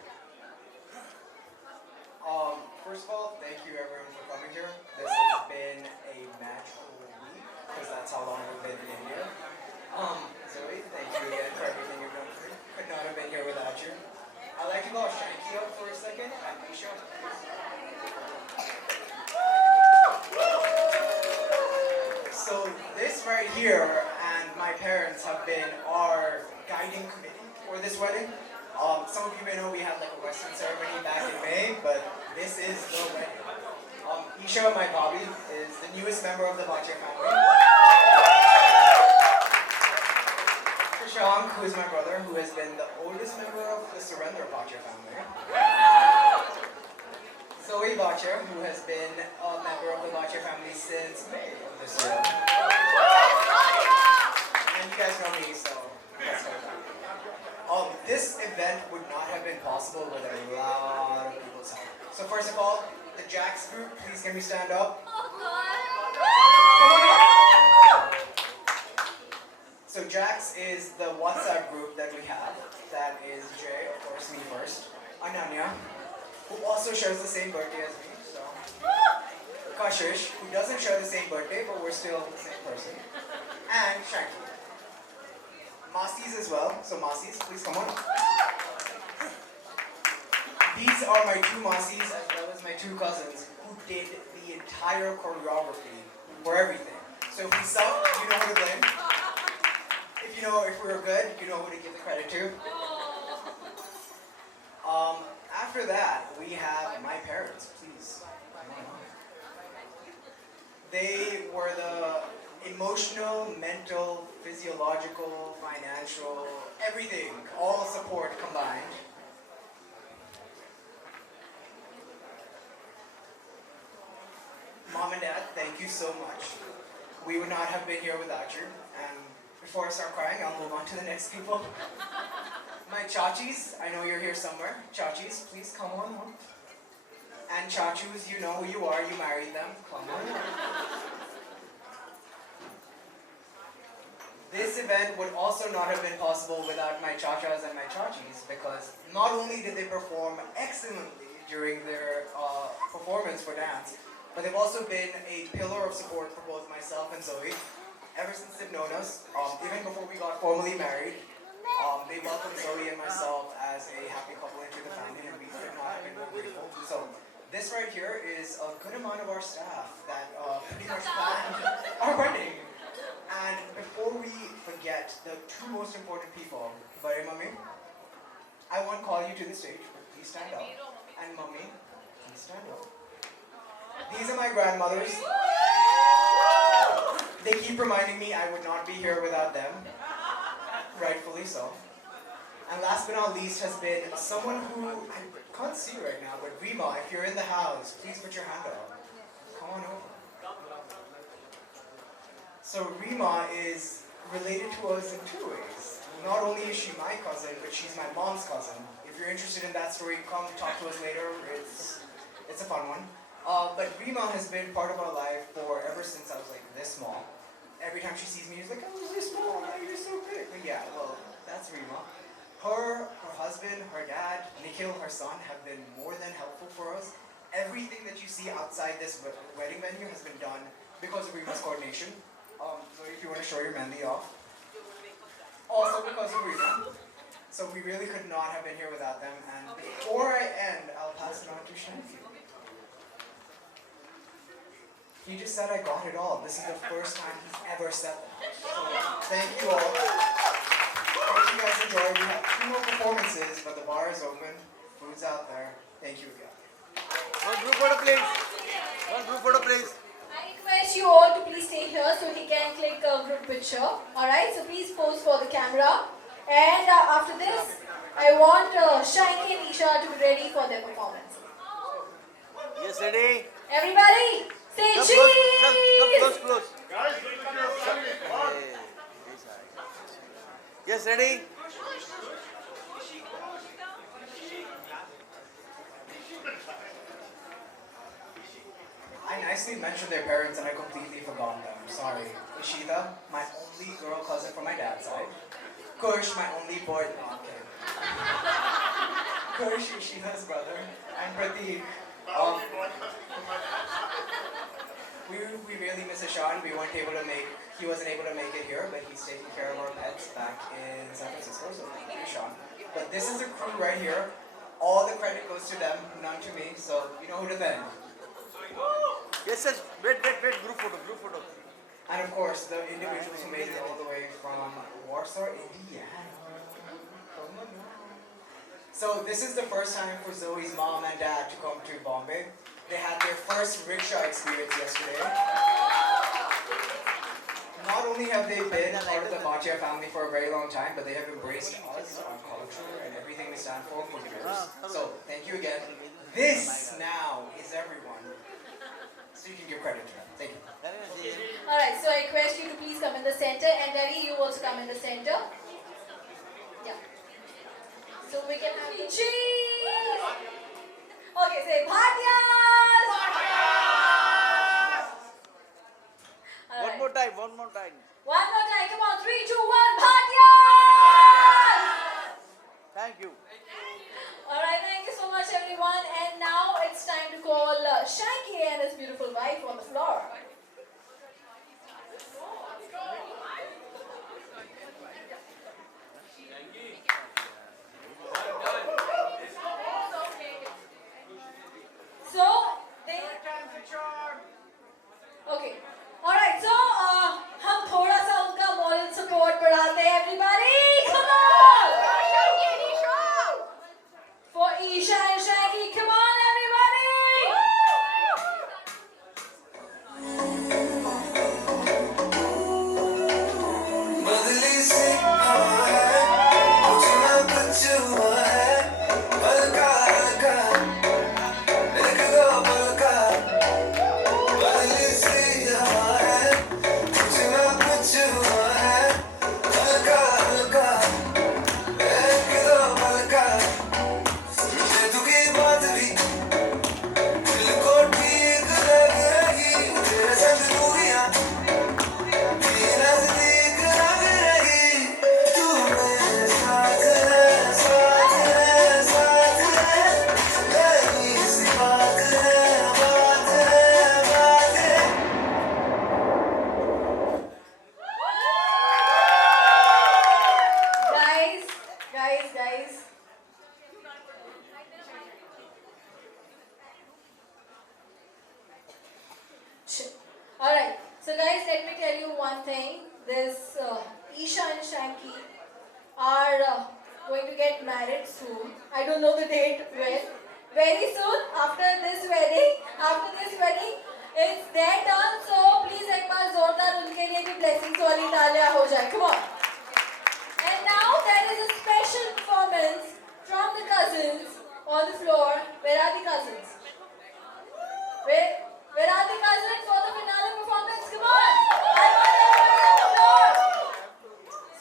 First of all, thank you everyone for coming here. This has been a magical week because that's how long we've been in India. Zoe, thank you again for everything you've done for me. Could not have been here without you. I'd like to call Shanky up for a second. And Isha. So this right here and my parents have been our guiding committee for this wedding. Some of you may know we had like a Western ceremony back in May, but this is the wedding. Isha, my Bobby, is the newest member of the Bhatia family. Shashank, who is my brother, who has been the oldest member of the Surrender Bhatia family. Zoe Bhatia, who has been a member of the Bhatia family since May of this year. And you guys know me, so that's what this event would not have been possible with a lot of people's help. So first of all, the Jax group, please can we stand up? So Jax is the WhatsApp group that we have. That is Jay, of course, me first. Ananya, who also shares the same birthday as me. So Kashish, who doesn't share the same birthday, but we're still the same person. And Shanky. Masis as well. So Masis, please come on. These are my two Masis as well as my two cousins who did the entire choreography for everything. So if we suck, you know who to blame. If we were good, you know who to give the credit to. After that, we have my parents, please. Come on. They were the emotional, mental, physiological, financial, everything, all support combined. Mom and Dad, thank you so much. We would not have been here without you. And before I start crying, I'll move on to the next people. My chachis, I know you're here somewhere. Chachis, please come on. And chachus, you know who you are, you married them. Come on. This event would also not have been possible without my chachas and my chachis because not only did they perform excellently during their performance for dance, but they've also been a pillar of support for both myself and Zoe. Ever since they've known us, even before we got formally married, they welcomed Zoe and myself as a happy couple into the family, and we could not have been more grateful. So this right here is a good amount of our staff that pretty much planned our wedding. And before we forget the two most important people, Bare Mummy, I won't call you to the stage, but please stand up. And Mummy, please stand up. These are my grandmothers. They keep reminding me I would not be here without them. Rightfully so. And last but not least has been someone who I can't see right now, but Rima, if you're in the house, please put your hand up. Come on over. So Rima is related to us in two ways. Not only is she my cousin, but she's my mom's cousin. If you're interested in that story, come talk to us later. It's a fun one. But Rima has been part of our life for ever since I was like this small. Every time she sees me, she's like, "Oh, you're small, now you're so big." But yeah, well, that's Rima. Her husband, her dad, Nikhil, her son, have been more than helpful for us. Everything that you see outside this wedding venue has been done because of Rima's coordination. So if you want to show your mehndi off. Also because of Rima. So we really could not have been here without them. And before I end, I'll pass it on to Shanti. He just said I got it all. This is the first time he's ever said that. So thank you all. Hope you guys enjoy. We have 2 more performances, but the bar is open. Food's out there. Thank you again. One group photo, please. One group photo, please. I request you all to please stay here so he can click a group picture. Alright, so please pose for the camera. And after this, I want Shanky and Isha to be ready for their performance. Yes, ready? Everybody, say Come cheese! close. Yes, ready? I nicely mentioned their parents and I completely forgot them. Sorry. Ishita, my only girl cousin from my dad's side. Kush, my only boy. No, I'm kidding. Kush, Ishita's brother. And Prateek. We really miss Ishan. He wasn't able to make it here, but he's taking care of our pets back in San Francisco, so thank you, Ishan. But this is the crew right here. All the credit goes to them, none to me, so you know who to thank. Yes, yes. Wait. Group photo. And of course, the individuals who made it all the way from Warsaw, Indiana. So this is the first time for Zoe's mom and dad to come to Bombay. They had their first rickshaw experience yesterday. Not only have they been been part of the Bhatia family for a very long time, but they have embraced us, our culture, and everything we stand for years. So thank you again. This now is everyone. So you can give credit to them. Thank you. Alright, so I request you to please come in the center, and Daddy, you also come in the center. Yeah. So we can have cheese. Okay, say Bhatias! One more time, one more time. One more time, come on, 3, 2, 1, Bhatias! Thank you. Alright, thank you so much everyone, and now it's time to call Shanky and his beautiful wife on the floor. So, they... Okay. Alright, so, हम थोड़ा सा उनका moral support बढ़ाते हैं everybody. Come on! For Isha and Shaggy, come on everybody! बदली से हवा है कुछ ना कुछ हुआ है हल्का हल्का एक दो पलका बदली से हवा है कुछ ना कुछ हुआ है हल्का हल्का एक दो पलका मुझे तू की बात भी दिल को ठीक लग रही तेरे संग दूरियां नजदीक लग रही तू मेरे साथ है साथ है साथ है मेरी सी बात है बात है बात है Guys. Alright, so guys, let me tell you one thing. This Isha and Shanky are going to get married soon. I don't know the date when. Very soon, after this wedding, it's their turn. So please एक बार जोरदार उनके लिए भी blessings वाली तालियां हो जाए. Come on. And now there is a special performance from the cousins on the floor. Where are the cousins? Where are the cousins for the finale performance? Come on! I want everybody on the floor.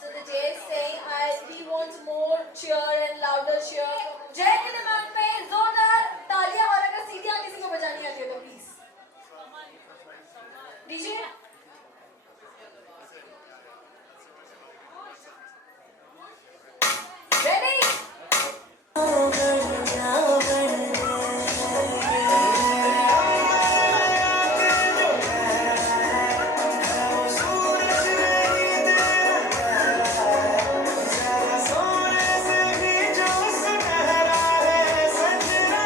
So the day is saying, he wants more cheer and louder cheer. जय के दिमाग पे जोरदार तालियां और अगर सीटियां किसी को बजानी आती है तो प्लीज. DJ. Ready? संजना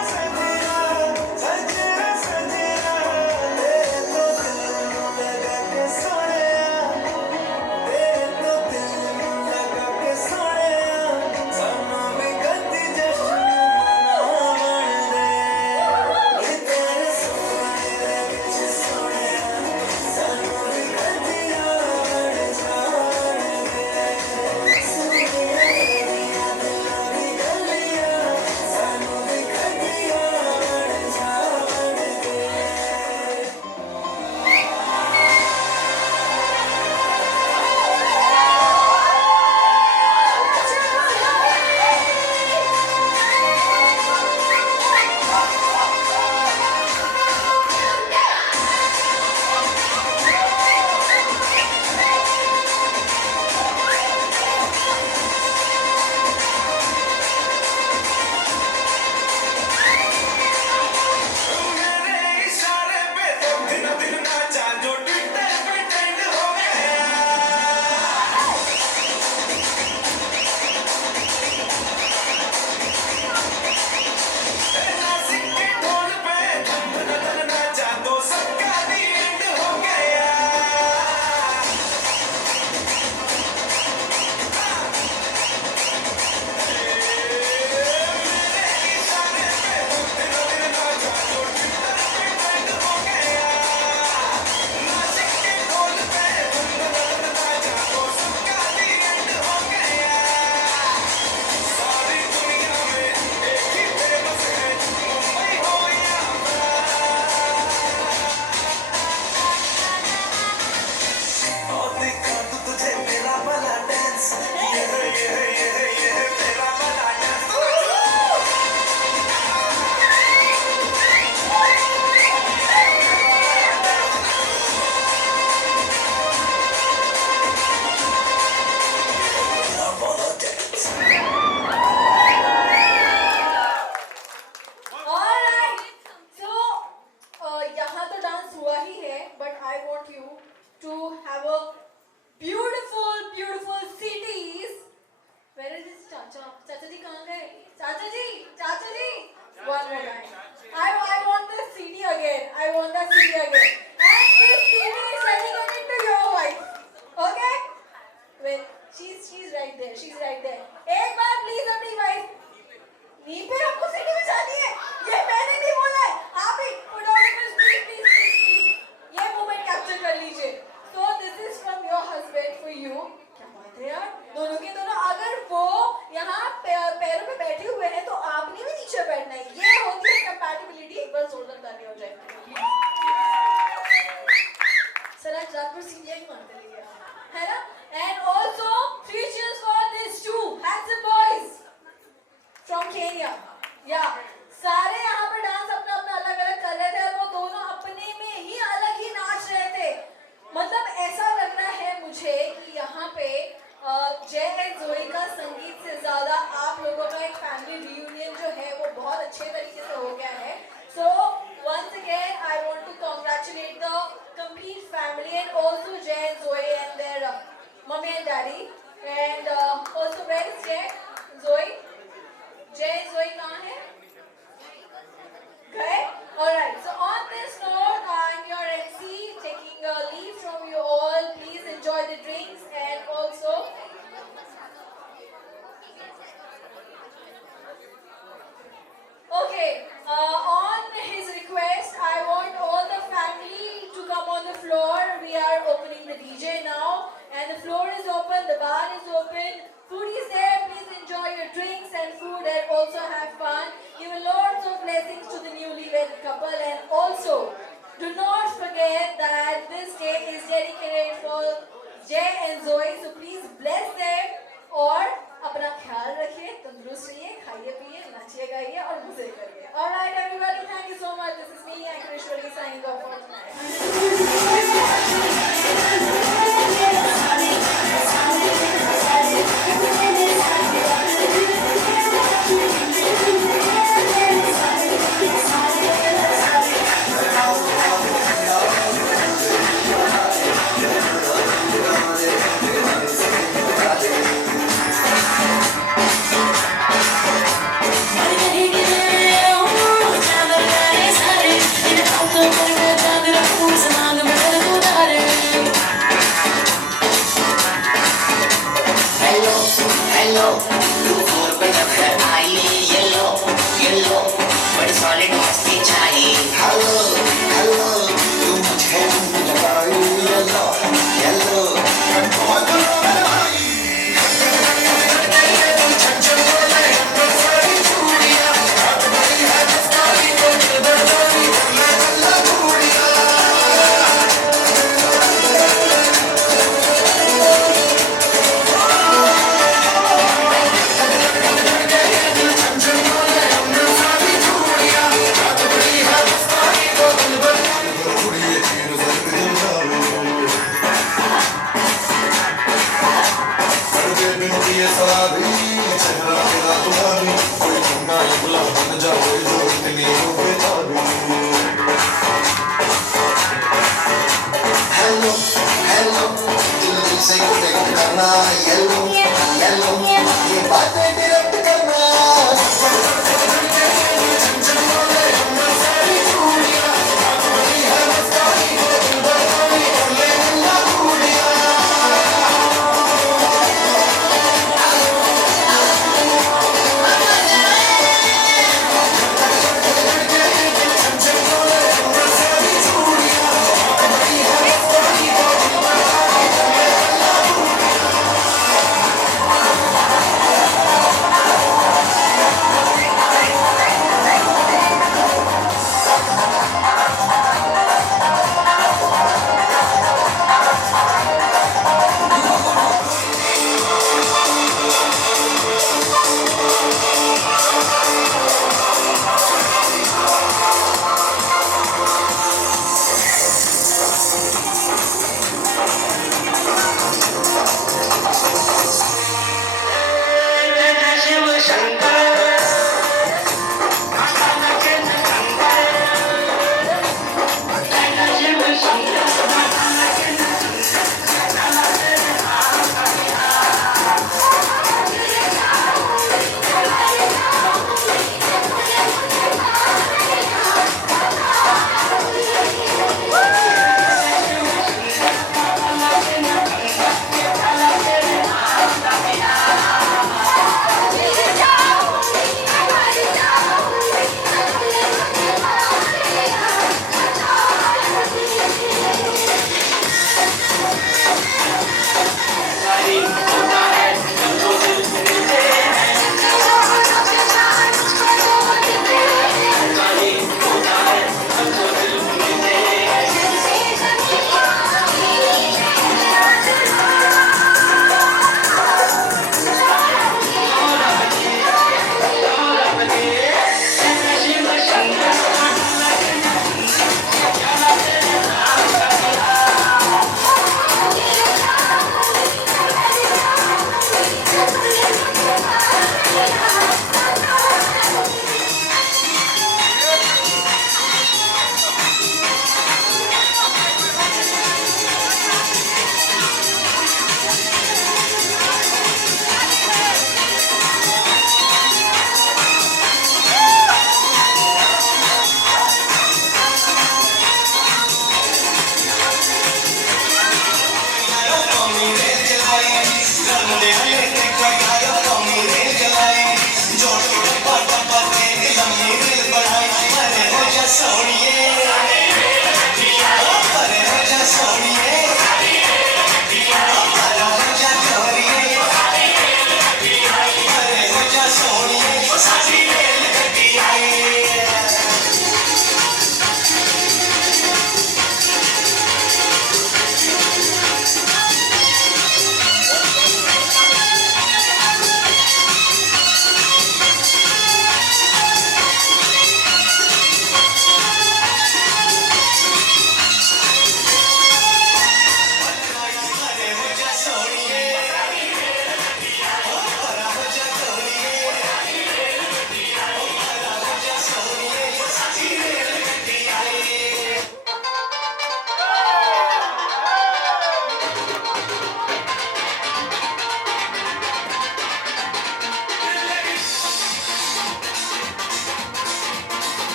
आज रात भर सीढ़ियाँ ही मारते रहेंगे, है ना? And also 3 cheers for these two handsome boys from Kenya. Yeah, सारे यहाँ पे डांस अपना अपना अलग अलग कर रहे थे और वो दोनों अपने में ही अलग ही नाच रहे थे. मतलब ऐसा लग रहा है मुझे कि यहाँ पे जय एंड जोई का संगीत से ज्यादा आप लोगों का एक फैमिली रियूनियन जो है वो बहुत अच्छे तरीके से हो गया है. So once again I want to congratulate the complete family and also Jay and Zoe and their mummy and daddy and also where is Jay? Zoe? Jay and Zoe कहाँ है? गए? Alright, so on this note I'm your MC taking a leave from you all. Please enjoy the drinks and also okay, on his request, I want all the family to come on the floor. We are opening the DJ now, and the floor is open, the bar is open. Food is there. Please enjoy your drinks and food, and also have fun. Give lots of blessings to the newlywed couple, and also do not forget that this day is dedicated for Jay and Zoe. So please bless them और अपना ख्याल रखिए, तंदुरुस्त रहिए, खाइए पिए, नाचिए गाइए और मजे करिए. Alright everybody, thank you so much. This is me, Ankareshwari, signing off for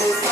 Thank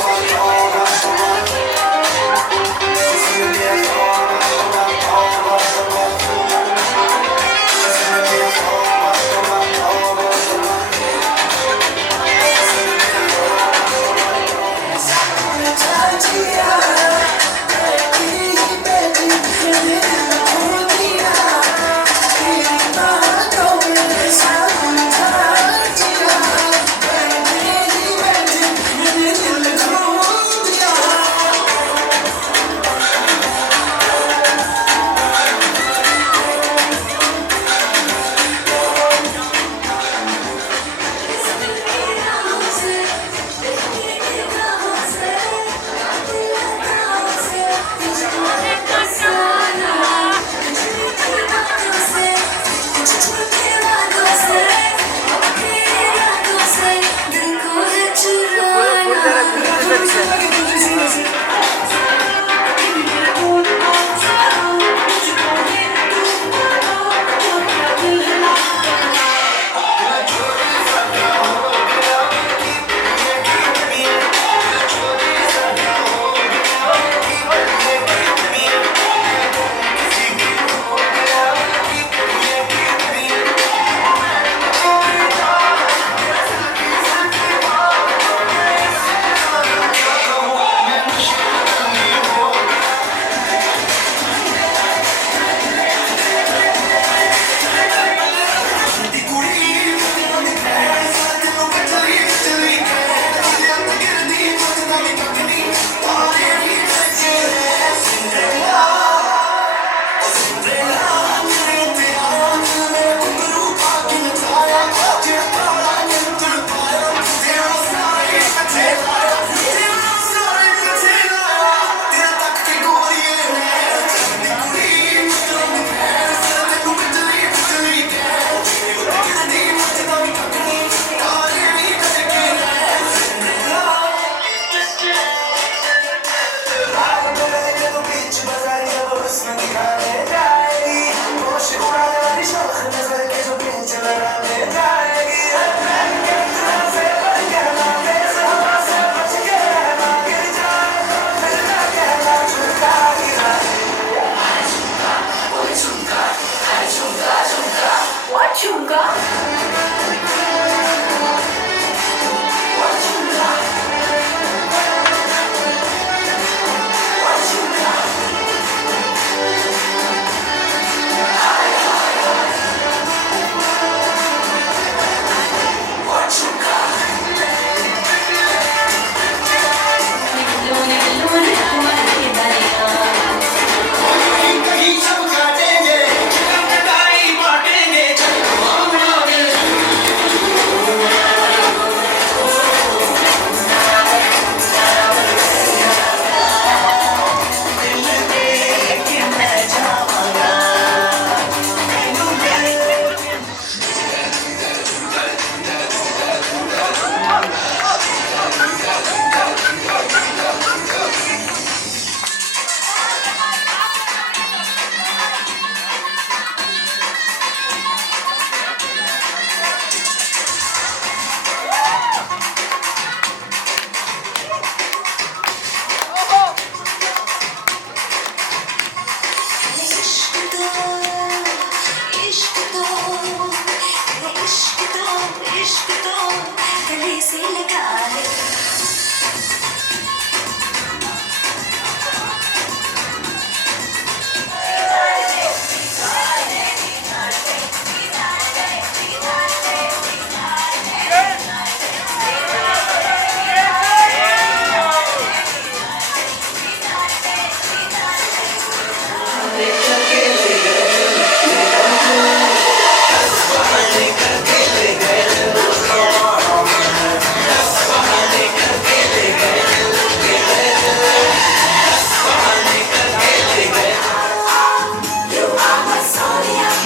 you. Sonia.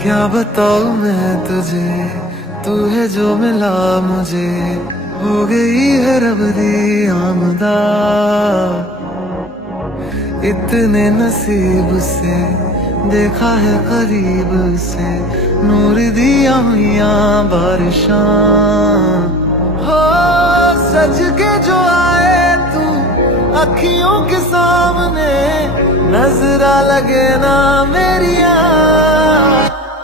क्या बताऊं मैं तुझे, तू है जो मिला मुझे, हो गई है रब दी आमदा। इतने नसीब से देखा है करीब से, नूर दिया हुआ बारिशां। हो सज के जो आए तू अखियों के सामने, नजरा लगे ना मेरिया।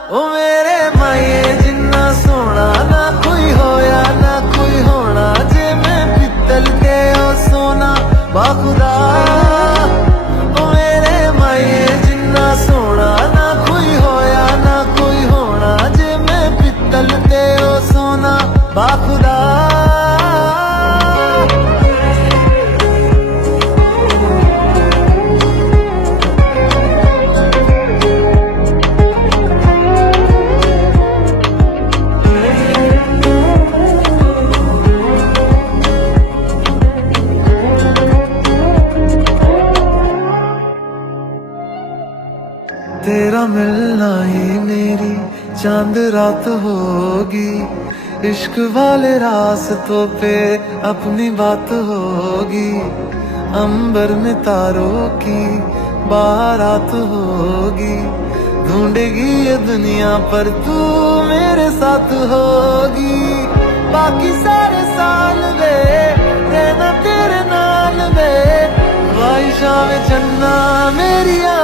ओ मेरे माये जिन्ना सोना ना कोई होया ना कोई होना, जे मैं पित्तल ते ओ सोना बाखुदा। ओ मेरे माये जिन्ना सोना ना कोई होया ना कोई होना, जे मैं पित्तल ते ओ सोना बाखुदा। तेरा मिलना ही मेरी चांद रात होगी, इश्क वाले रास्तों पे अपनी बात होगी। अंबर में तारों की बारात होगी, ढूंढेगी ये दुनिया पर तू मेरे साथ होगी। बाकी सारे साल वे रहना तेरे नाल वे, ख्वाहिशां में चन्ना मेरिया।